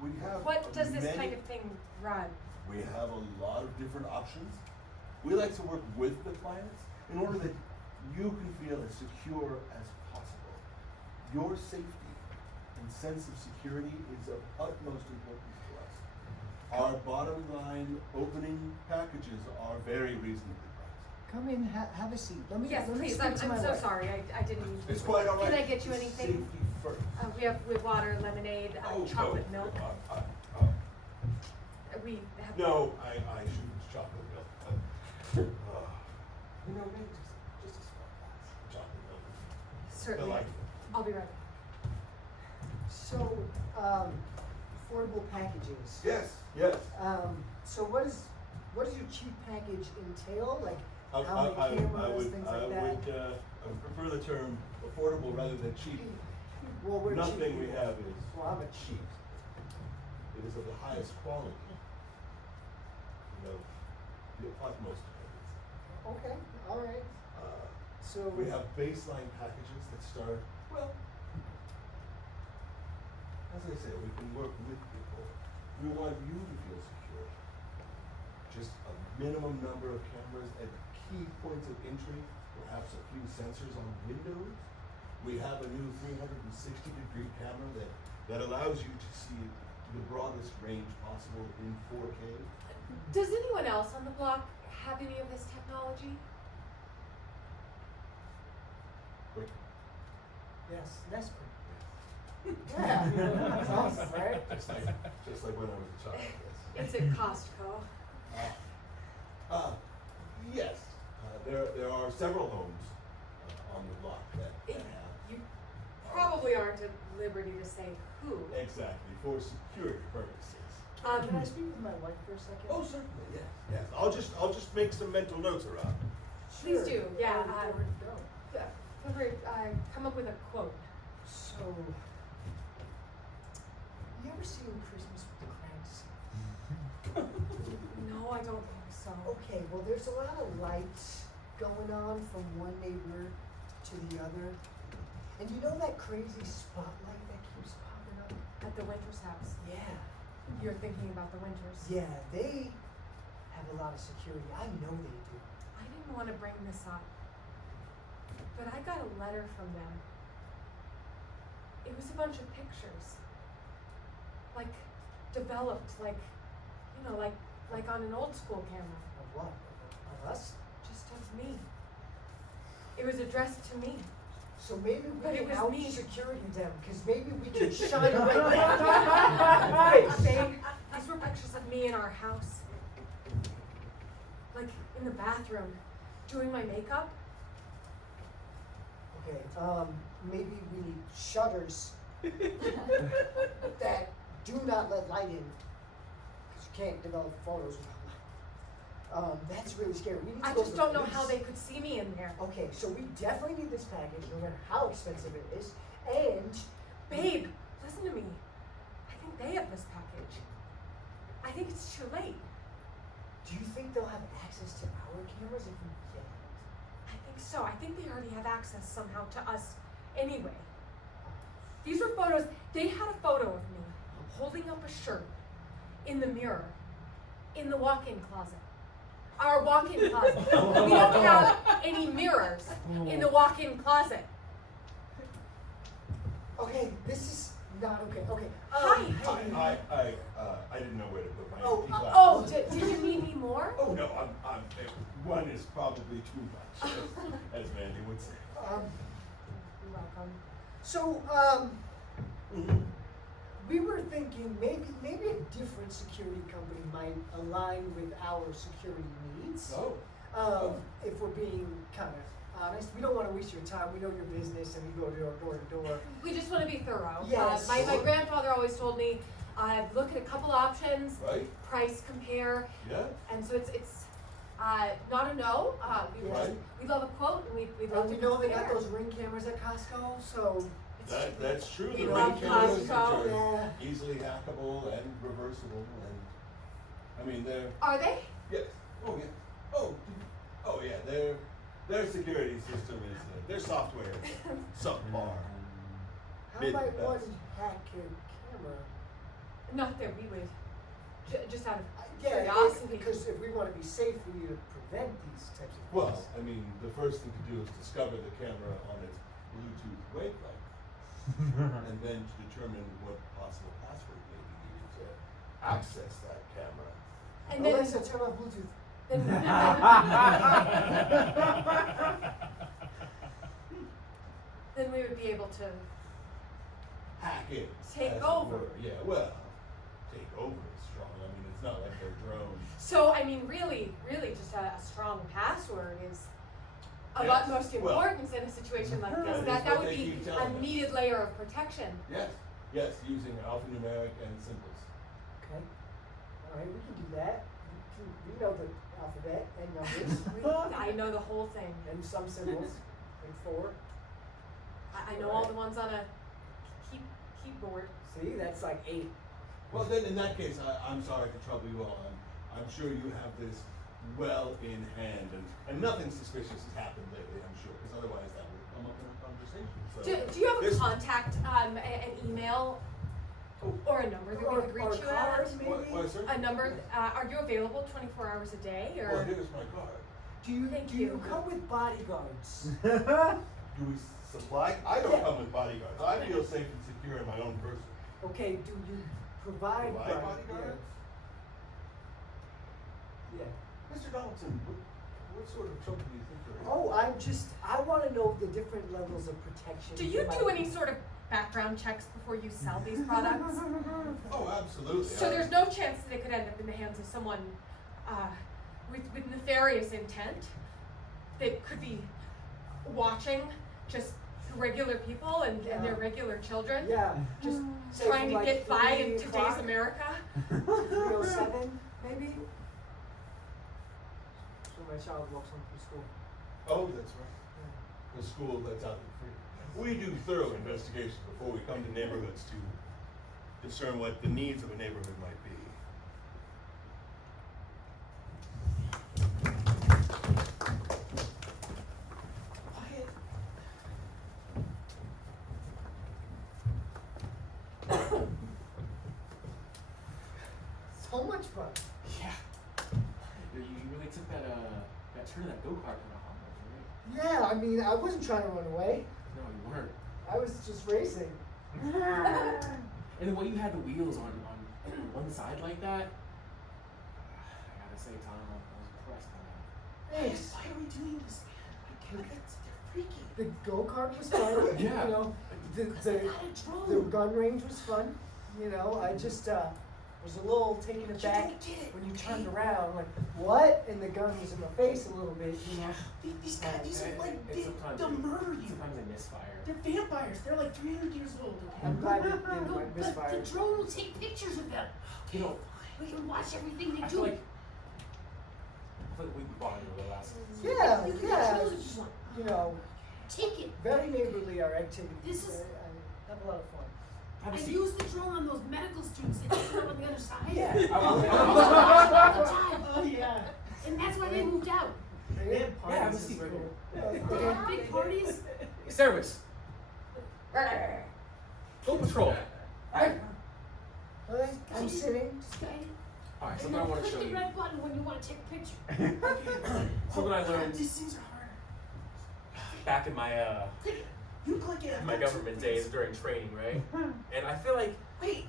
we have What does this many- kind of thing run? We have a lot of different options. We like to work with the clients in order that you can feel as secure as possible. Your safety and sense of security is of utmost importance to us. Our bottom line opening packages are very reasonably priced. Come in, have a seat. Let me Yes, let me please. speak I'm to my so wife. sorry. I didn't mean to. It's quite all right. Can I get you anything? Safety first. We have water, lemonade, chocolate milk. We have. No, I shouldn't use chocolate milk. You know, maybe just a small glass of chocolate milk. Certainly. Delightful. I'll be right back. So, affordable packages. Yes, yes. So what does your cheap package entail? Like I how many cameras, things like that? would prefer the term affordable rather than cheap. Well, we're Nothing cheap. we have is Well, I'm a cheap. It is of the highest quality. You know, the utmost standards. Okay, all right. So We have baseline packages that start, well, as I say, we can work with people. We want you to feel secure. Just a minimum number of cameras at key points of entry, perhaps a few sensors on windows. We have a new 360-degree camera that allows you to see the broadest range possible in 4K. Does anyone else on the block have any of this technology? Quick. yes, that's great. Yeah, that's awesome, right? Just like when I was a child, yes. It's at Costco. Yes, there are several homes on the block that have. You probably aren't at liberty to say who. Exactly, for security purposes. Can I speak with my wife for a second? Oh, certainly, yes, yes. I'll just make some mental notes around. Please do, yeah. Where to go? come up with a quote. So, you ever seen Christmas with the Cranks? No, I don't think so. Okay, well, there's a lot of lights going on from one neighbor to the other. And you know that crazy spotlight that keeps popping up? At the Winters house. Yeah. You're thinking about the Winters. Yeah, they have a lot of security. I know they do. I didn't want to bring this up, but I got a letter from them. It was a bunch of pictures. Like, developed, like, you know, like on an old school camera. Of what? Of us? Just of me. It was addressed to me. So maybe But we it can was me. out-security them, because maybe we can shine a red light on their face. These were pictures of me in our house. Like, in the bathroom, doing my makeup. Okay, maybe we need shutters that do not let light in, because you can't develop photos without light. That's really scary. We need to I go just to don't know police. how they could see me in there. Okay, so we definitely need this package, no matter how expensive it is, and Babe, listen to me. I think they have this package. I think it's too late. do you think they'll have access to our cameras if we get it? I think so. I think they already have access somehow to us anyway. These were photos. They had a photo of me holding up a shirt in the mirror in the walk-in closet. Our walk-in closet. We don't have any mirrors in the walk-in closet. Okay, this is not okay. Okay. Hi. I didn't know where to put my Oh, empty glasses. Oh, did you need me more? Oh, no, one is probably too much, as Mandy would say. You're welcome. So, we were thinking maybe a different security company might align with our security needs. If we're being kind of honest, we don't want to waste your time. We know your business and we go door to door. We just want to be thorough. Yes. My grandfather always told me, look at a couple options, Right? price compare, Yeah? and so it's not a no. We love a quote, and we love And we to know they got compare. those Ring cameras at Costco, so That's true. We The love ring cameras, which Costco. are Yeah. easily hackable and reversible, and I mean they're Are they? yes. Oh yeah. Oh yeah. Their security system is their software is subpar. how Mid might one best. hack your camera? Not that we would. Just out of Yeah, curiosity. because if we want to be safe, we need to prevent these types of things. Well, I mean, the first thing to do is discover the camera on its Bluetooth wavelength, and then to determine what possible password may be needed to access that camera. And then, Alexa, turn off Bluetooth. then we would be able to. Hack it. Take as it over. were. Yeah, well, take over is strong. I mean, it's not like they're drones. So I mean, really, just a strong password is of Yes. utmost Well, importance in a situation like this. that is That what would they be keep telling a us. needed layer of protection. Yes, using alphanumeric and symbols. Okay. All right, we can do that. We know the alphabet and numbers I know the whole thing. and some symbols, like 4. I know all the ones on a keyboard. See, that's like 8. Well, then in that case, I'm sorry to trouble you all. I'm sure you have this well in hand, and nothing suspicious has happened lately, I'm sure, because otherwise that would come up in a conversation. So Do you have a this- contact, an email, or a number that we could reach you card, at? maybe? What, sir? A number, are you available 24 hours a day, or? Well, here's my card. Do you Thank do you you. come with bodyguards? Do we supply? I don't Yeah. come with bodyguards. I feel safe and secure in my own person. Okay, do you provide Provide bodyguards? bodyguards? Yeah. Mr. Donaldson, what sort of trouble do you think you're in? Oh, I want to know the different levels of protection. Do you that do might- any sort of background checks before you sell these products? Oh, absolutely. So there's no chance that it could end up in the hands of someone with nefarious intent that could be watching just regular people and their Yeah. regular children, Yeah. just Say trying from to like get by 3 in today's o'clock, America. 3:07, maybe? So my child walks home from school. Oh, that's right. the school lets out the free. We do thorough investigations before we come to neighborhoods to discern what the needs of a neighborhood might be. Quiet. So much fun. Yeah. You really took that turn of that go-kart kind of hard, right? Yeah, I mean, I wasn't trying to run away. No, you weren't. I was just racing. And the way you had the wheels on one side like that, I gotta say, Tom, I was impressed by that. Thanks. Why are we doing this, man? They're freaky. The go-kart was fun. Yeah. You know, the gun range was fun. You know, I just was a little taken aback when you turned around, like, what? And the gun was in my face a little bit, you know. These guys, these are like, Sometimes they'll murder you. Sometimes they misfire. They're vampires. They're like 300 years old. I'm glad it didn't No, like but misfire. the drone will take pictures of them. You know, We can watch everything they I feel do. like we bonded over the last. Yeah, You can yeah. control it just like, You know, take it. very neighborly our activities. This is- I have a lot of fun. Have a I seat. use the drone on those medical students that just went on the other side. Yeah. All the time. Oh, yeah. And that's why they moved out. They had Yeah, have a parties. seat right here. They have big parties. Service. Full patrol. Okay, I'm sitting. Alright, something I want to show Click the you. red button when you want to take a picture. Something I learned These things are hard. back in my You click it. my government days during training, right? And I feel like Wait.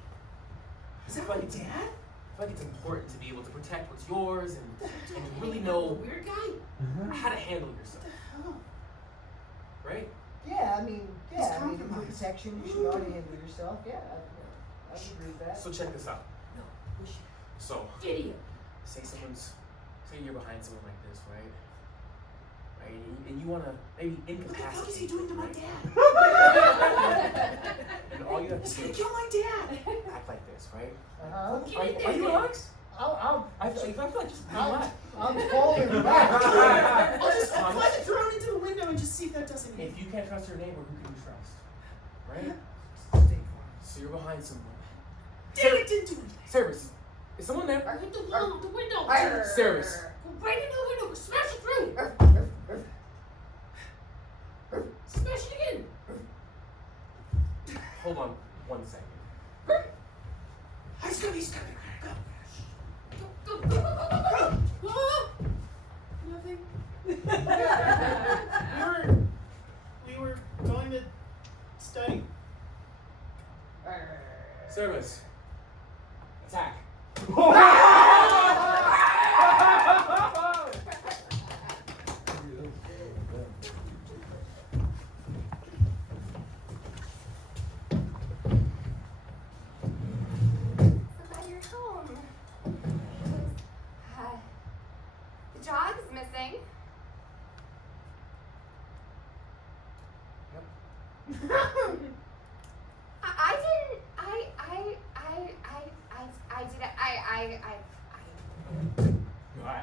Is that my dad? I feel like it's important to be able to protect what's yours and to really know Weird guy. how to handle yourself, Oh. right? Yeah, I mean, He's yeah, I mean, for compromised. protection, you should know how to handle yourself. Yeah, I would agree with that. So check this out. No, we should. So Video. say you're behind someone like this, right? Right, and you wanna maybe What the fuck incapacitate. is he doing to my right? dad? And all you have He's to gonna do kill my dad. is act like this, right? Uh-huh. Are you relaxed? I'll I feel like just relax. I'm falling back. I'll just fly the drone into the window and just see if that does anything. If you can't trust your neighbor, who can you trust? Right? So you're behind someone. Damn it, didn't do anything. Service. Is someone there? Hit the wall with the window. Service. Go right into the window. Smash it through. Smash it again. Hold on 1 second. He's coming. Go. Go, go, go, go, go, go. Ah! Nothing. We were going to study. Service. Attack. So you're home. The dog's missing.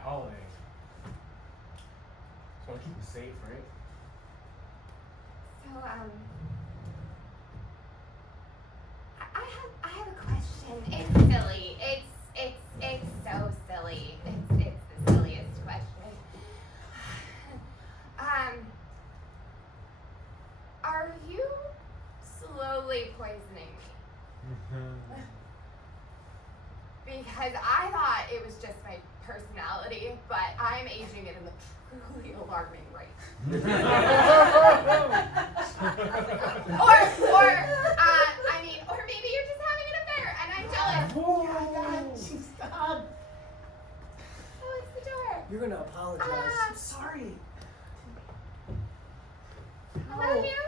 All in. Just want to keep it safe, right? So, I have a question. It's silly. It's so silly. It's the silliest question. Are you slowly poisoning me? Because I thought it was just my personality, but I'm aging it in the truly alarming rate. Or maybe you're just having an affair and I'm jealous. Stop. Oh, it's the door. You're gonna apologize. I'm sorry. I love you.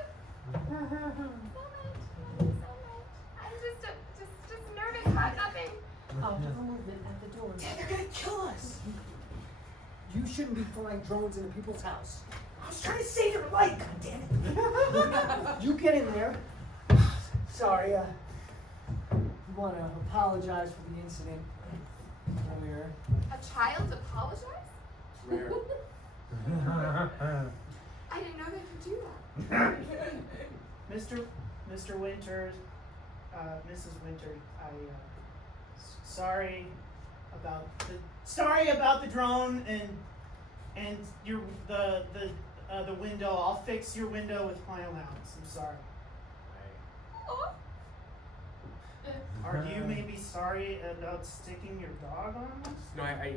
So much. I'm just nervous about nothing. Oh, no movement at the door. Dad, they're gonna kill us. You shouldn't be flying drones into people's house. I was trying to save your life, goddammit. You get in there. Sorry, you want to apologize for the incident earlier. A child apologize? Rare. I I didn't know they could do that. Mr. Winter, Mrs. Winter, sorry about the drone and your the window. I'll fix your window with my allowance. I'm sorry. Oh. Are you maybe sorry about sticking your dog on us? No, I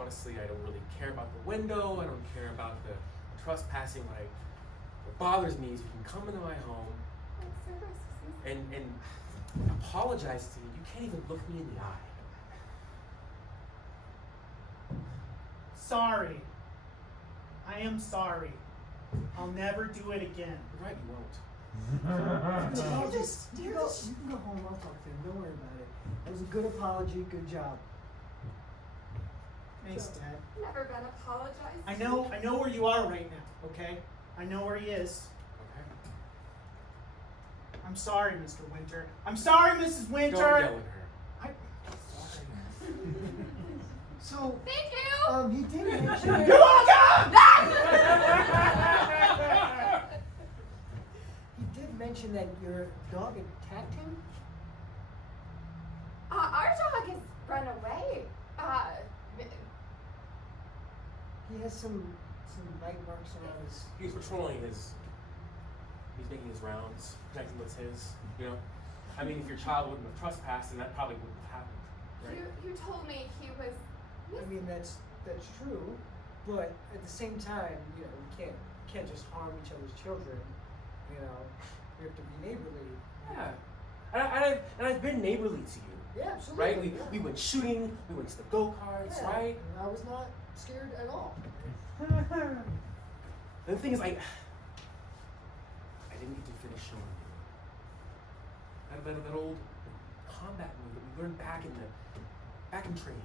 honestly, I don't really care about the window. I don't care about the trespassing. What bothers me is you can come into my home and apologize to me. You can't even look me in the eye. Sorry. I am sorry. I'll never do it again. You're right, you won't. You can go home. I'll talk to him. Don't worry about it. That was a good apology. Good job. Thanks, Dad. Never been apologized. I know where you are right now, okay? I know where he is. Okay. I'm sorry, Mr. Winter. I'm sorry, Mrs. Winter. Don't yell at her. I'm sorry. So, Thank you. he did mention. You're welcome! He did mention that your dog attacked him. Our dog has run away. He has some bite marks around his. He's patrolling he's making his rounds, protecting what's his, you know? I mean, if your child wouldn't have trespassed, then that probably wouldn't have happened, right? You told me he was. I mean, that's true, but at the same time, you know, we can't just harm each other's children. You know, we have to be neighborly. Yeah. And I've been neighborly to you. Yeah, absolutely. Right? yeah. We went shooting, we went to the go-karts, Yeah, right? and I was not scared at all. And the thing is, I didn't get to finish showing you. That old combat move that we learned back in training.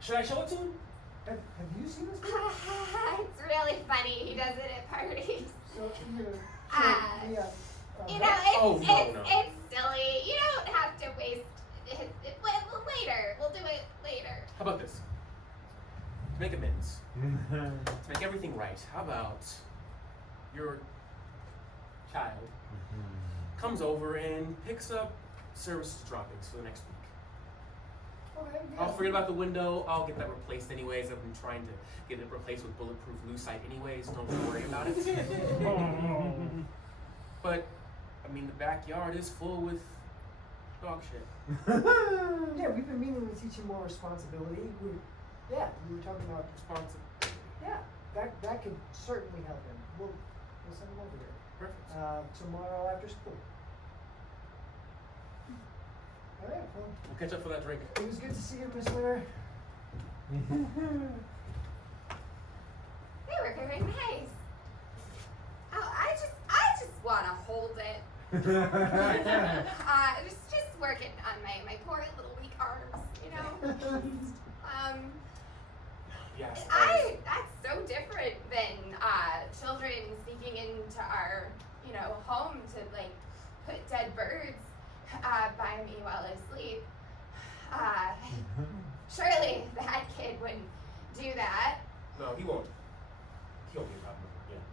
Should I show it to him? Have you seen this? It's really funny. He does it at parties. So here. You know, Oh, no. it's silly. You don't have to waste it. Later. We'll do it later. How about this? To make amends, to make everything right, how about your child comes over and picks up services droppings for the next week? Okay, yeah. I'll forget about the window. I'll get that replaced anyways. I've been trying to get it replaced with bulletproof lucite anyways. Don't worry about it. But, I mean, the backyard is full with dog shit. Yeah, we've been meaning to teach him more responsibility. We were talking about Responsibility. yeah, that could certainly help him. We'll send him over here Perfect. tomorrow after school. All right, well, We'll catch up for that drink. it was good to see you, Miss Winter. They were very nice. Oh, I just want to hold it. Just working on my poor little weak arms, you know. Yes. That's so different than children sneaking into our, home to like put dead birds by me while I sleep. Surely that kid wouldn't do that. No, he won't. He'll be a problem again.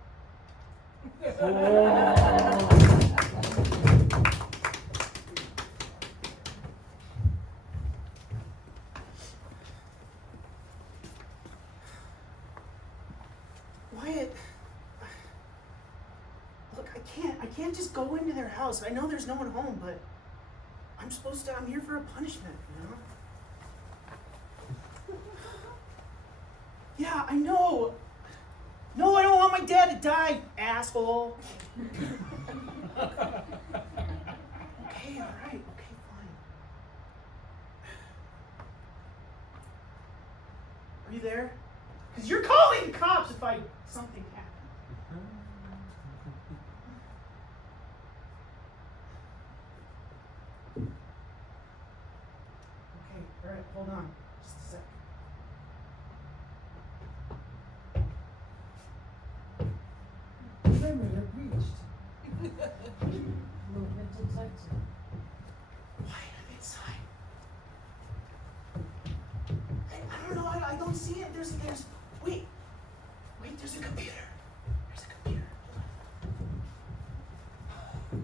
Wyatt, look, I can't just go into their house. I know there's no one home, but I'm here for a punishment, you know? Yeah, I know. No, I don't want my dad to die, asshole. Okay, all right. Okay, fine. Are you there? Because you're calling the cops if something happened. Okay, all right, hold on. Just a sec. Remember, they're breached. Movement detected. Why am I inside? I don't know. I don't see it. There's. Wait. the computer. There's a computer. Okay.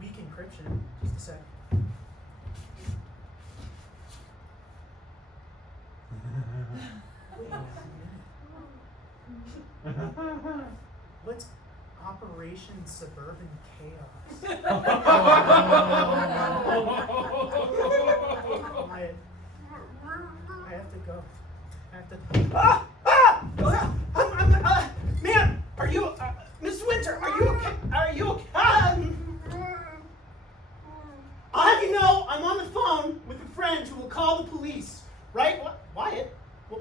Weak encryption. Just a sec. Wait a minute. What's Operation Suburban Chaos? I have to go. I have to. Ma'am, are you, Miss Winter? Are you okay? Are you okay? I'll have you know, I'm on the phone with a friend who will call the police. Right? What? Wyatt?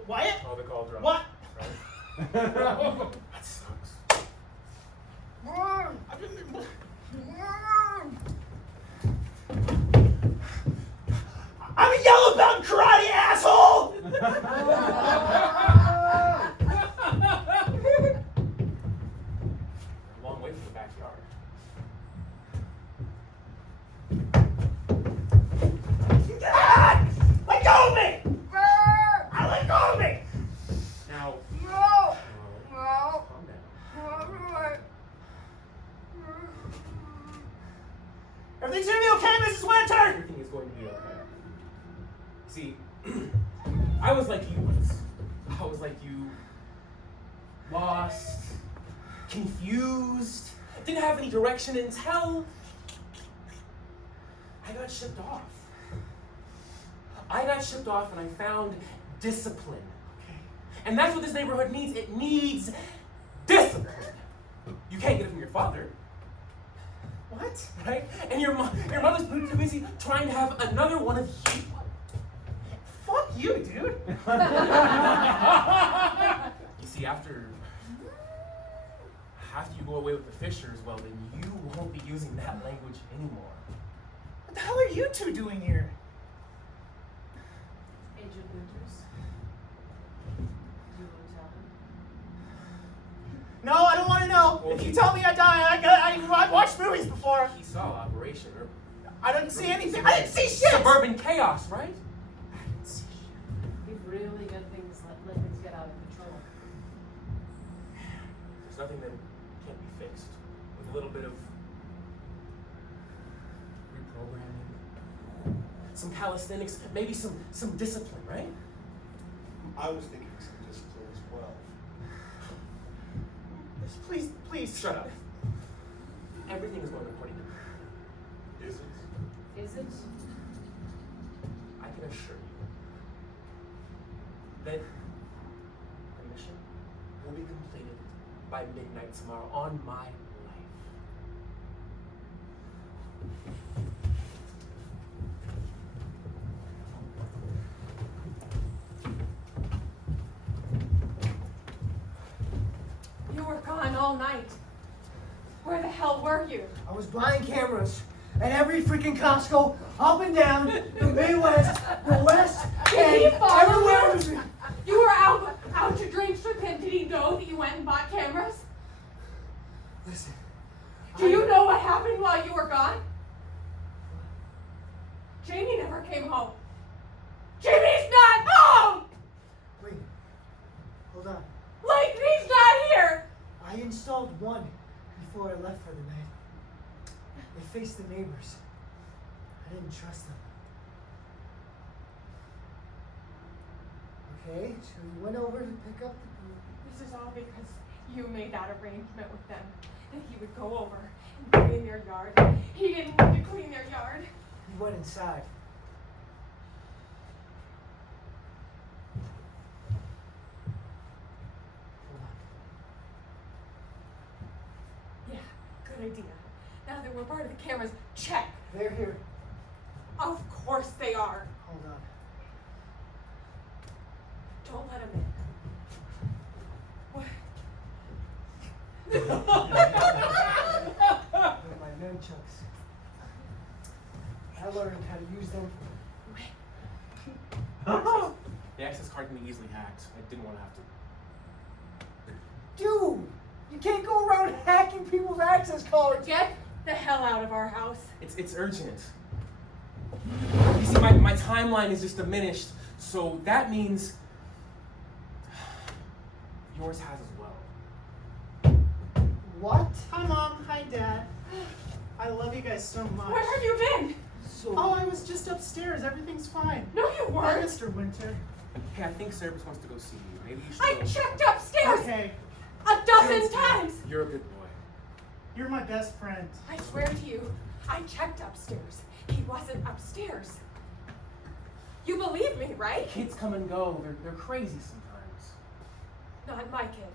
Wyatt? Oh, the call dropped. What? Right? That sucks. I'm a yellow belt in karate, asshole! A long way from the backyard. Ah! Let go of me! Let go of me! Now, No. calm down. Everything's gonna be okay, Mrs. Winter! Everything is going to be okay. See, I was like you once. I was like you. Lost, confused, didn't have any direction until I got shipped off. I got shipped off and I found discipline. Okay? And that's what this neighborhood needs. It needs discipline. You can't get it from your father. What? Right? And your mother's too busy trying to have another one of you. Fuck you, dude! You see, after you go away with the Fishers, well, then you won't be using that language anymore. What the hell are you two doing here? Agent Winters. Do you want to tell him? No, I don't want to know. Well, If you tell me I die, I've watched movies before. He saw Operation or I didn't see anything. I didn't see shit! Suburban Chaos, right? I didn't see shit. We've really got things let things get out of control. There's nothing that can't be fixed with a little bit of reprogramming, some calisthenics, maybe some discipline, right? I was thinking some discipline as well. Please Shut up. Everything is going according to plan. Is it? Is it? I can assure you that the mission will be completed by midnight tomorrow on my life. You were gone all night. Where the hell were you? I was buying cameras at every freaking Costco, up and down, the Midwest, the West, Did he and follow everywhere. you? You were out to drinks with him. Did he know that you went and bought cameras? Listen. Do you know what happened while you were gone? Jamie never came home. Jamie's not home! Wait. Hold on. He's not here! I installed one before I left for the night. They faced the neighbors. I didn't trust them. Okay, so you went over to pick up the group. This is all because you made that arrangement with them. That he would go over and clean their yard. He didn't want to clean their yard. You went inside. Hold on. Yeah, good idea. Now that we're part of the cameras, check. They're here. Of course they are. Hold on. Don't let him in. What? They're my nunchucks. I learned how to use them. The access card can be easily hacked. I didn't want to have to. Dude, you can't go around hacking people's access cards. Get the hell out of our house. It's urgent. You see, my timeline is just diminished So that means yours has as well. What? Hi, Mom. Hi, Dad. I love you guys so much. Where have you been? So, Oh, I was just upstairs. Everything's fine. No, you Hi, weren't. Mr. Winter. Hey, I think Service wants to go see you. Maybe you should I go. checked upstairs Okay, a dozen times. You're a good boy. you're my best friend. I swear to you, I checked upstairs. He wasn't upstairs. You believe me, right? Kids come and go. They're crazy sometimes. Not my kid.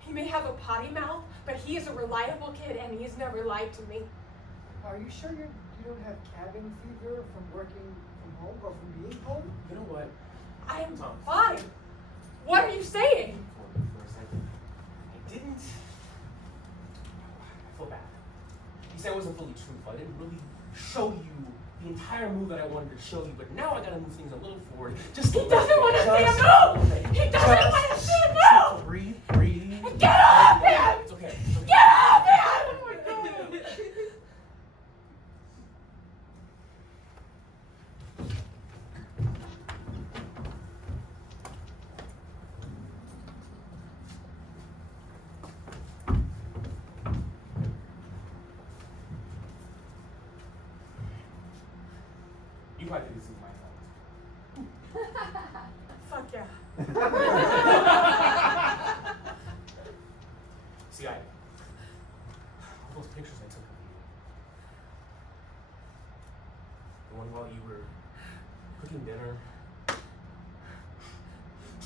He may have a potty mouth, but he is a reliable kid and he's never lied to me. are you sure you don't have cabin fever from working from home or from being home? You know what? I am Tom. fine. What are you saying? For a second. I didn't. I feel bad. You said it wasn't fully truthful. I didn't really show you the entire move that I wanted to show you, but now I gotta move things a little forward. Just He doesn't want to see a move! He doesn't want to see a move! Breathe, breathe. Get off him! It's okay. It's okay. Get off him! Oh my God. You probably think this is my fault. Fuck yeah. See, all those pictures I took of you. The one while you were cooking dinner,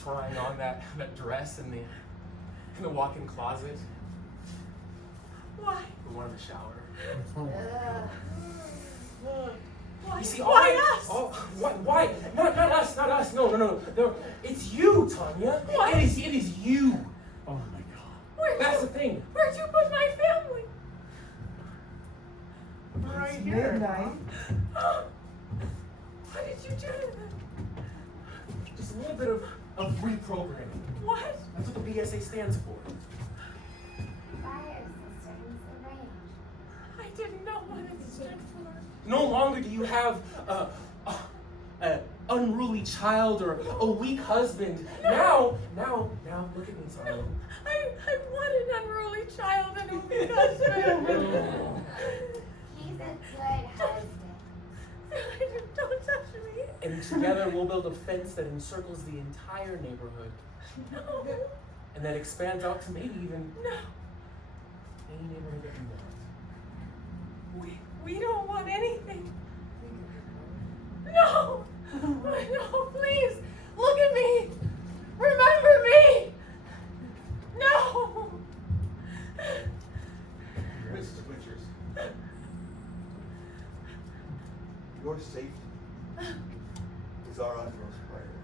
trying on that dress in the walk-in closet, Why? the one in the shower. Why? You see, Why us? Why? Not us, not us. No. It's you, Tanya. Why? It is you. Oh my God. That's the thing. Where'd you put my family? Right It's here. midnight. What did you do to them? Just a little bit of reprogramming. What? That's what the BSA stands for. Fire systems arranged. I didn't know what it stood for. No longer do you have an unruly child or a weak husband. Now, look at me, Tanya. I want an unruly child and a weak husband. He's a good husband. Don't touch me. And together we'll build a fence that encircles the entire neighborhood. No. And that expands out to maybe even No. any neighborhood that you want. We don't want anything. No. No, please. Look at me. Remember me. No. Mrs. Winters, your safety is our utmost priority.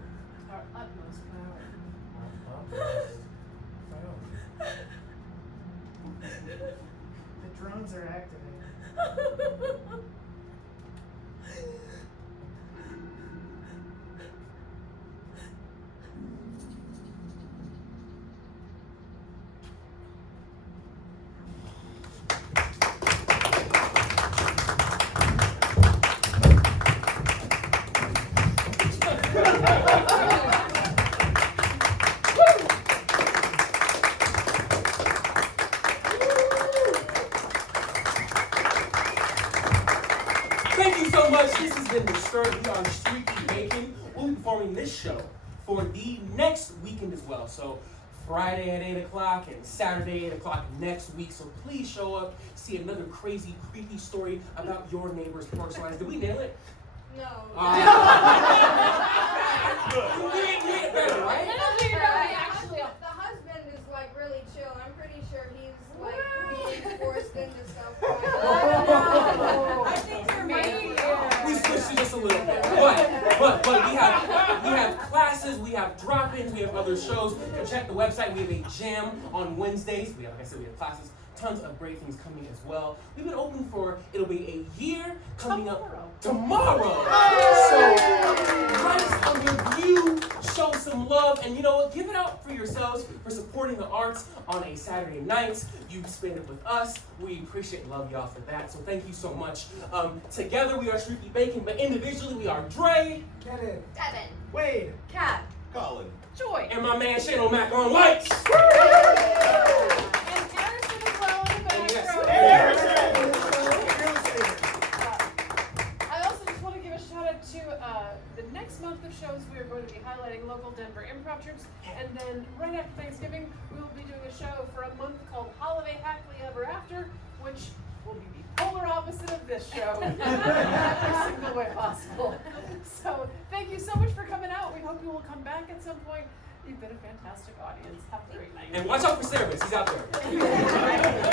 Our utmost power. The drones are activated. Thank you so much. This has been Mr. on Streaky Bacon. We'll be performing this show for the next weekend as well. So Friday at 8 o'clock and Saturday at 8 o'clock next week. So please show up, see another crazy, creepy story about your neighbor's personal lives. Did we nail it? No. We did better, right? Actually, the husband is like really chill. I'm pretty sure he's like being forced into stuff. I think you're maybe. We switched it just a little bit, but we have classes, we have drop-ins, we have other shows. So check the website. We have a jam on Wednesdays. Like I said, we have classes. Tons of great things coming as well. We've been open it'll be a year coming up tomorrow. So write us a review, show some love, and you know what? Give it out for yourselves for supporting the arts on a Saturday night. You spend it with us. We appreciate and love y'all for that, so thank you so much. Together we are Streaky Bacon, but individually we are Dre, Kenneth. Devan. Wade. Cat. Colin. Joy. and my man Shane Mack on lights. And Harrison as well in the back Yes. row. I also just want to give a shout out to the next month of shows. We are going to be highlighting local Denver improv troops, and then right after Thanksgiving, we will be doing a show for a month called Holiday Happily Ever After, which will be the polar opposite of this show in every single way possible. So thank you so much for coming out. We hope you will come back at some point. You've been a fantastic audience. Have a great night. And watch out for Cerebus, he's out there.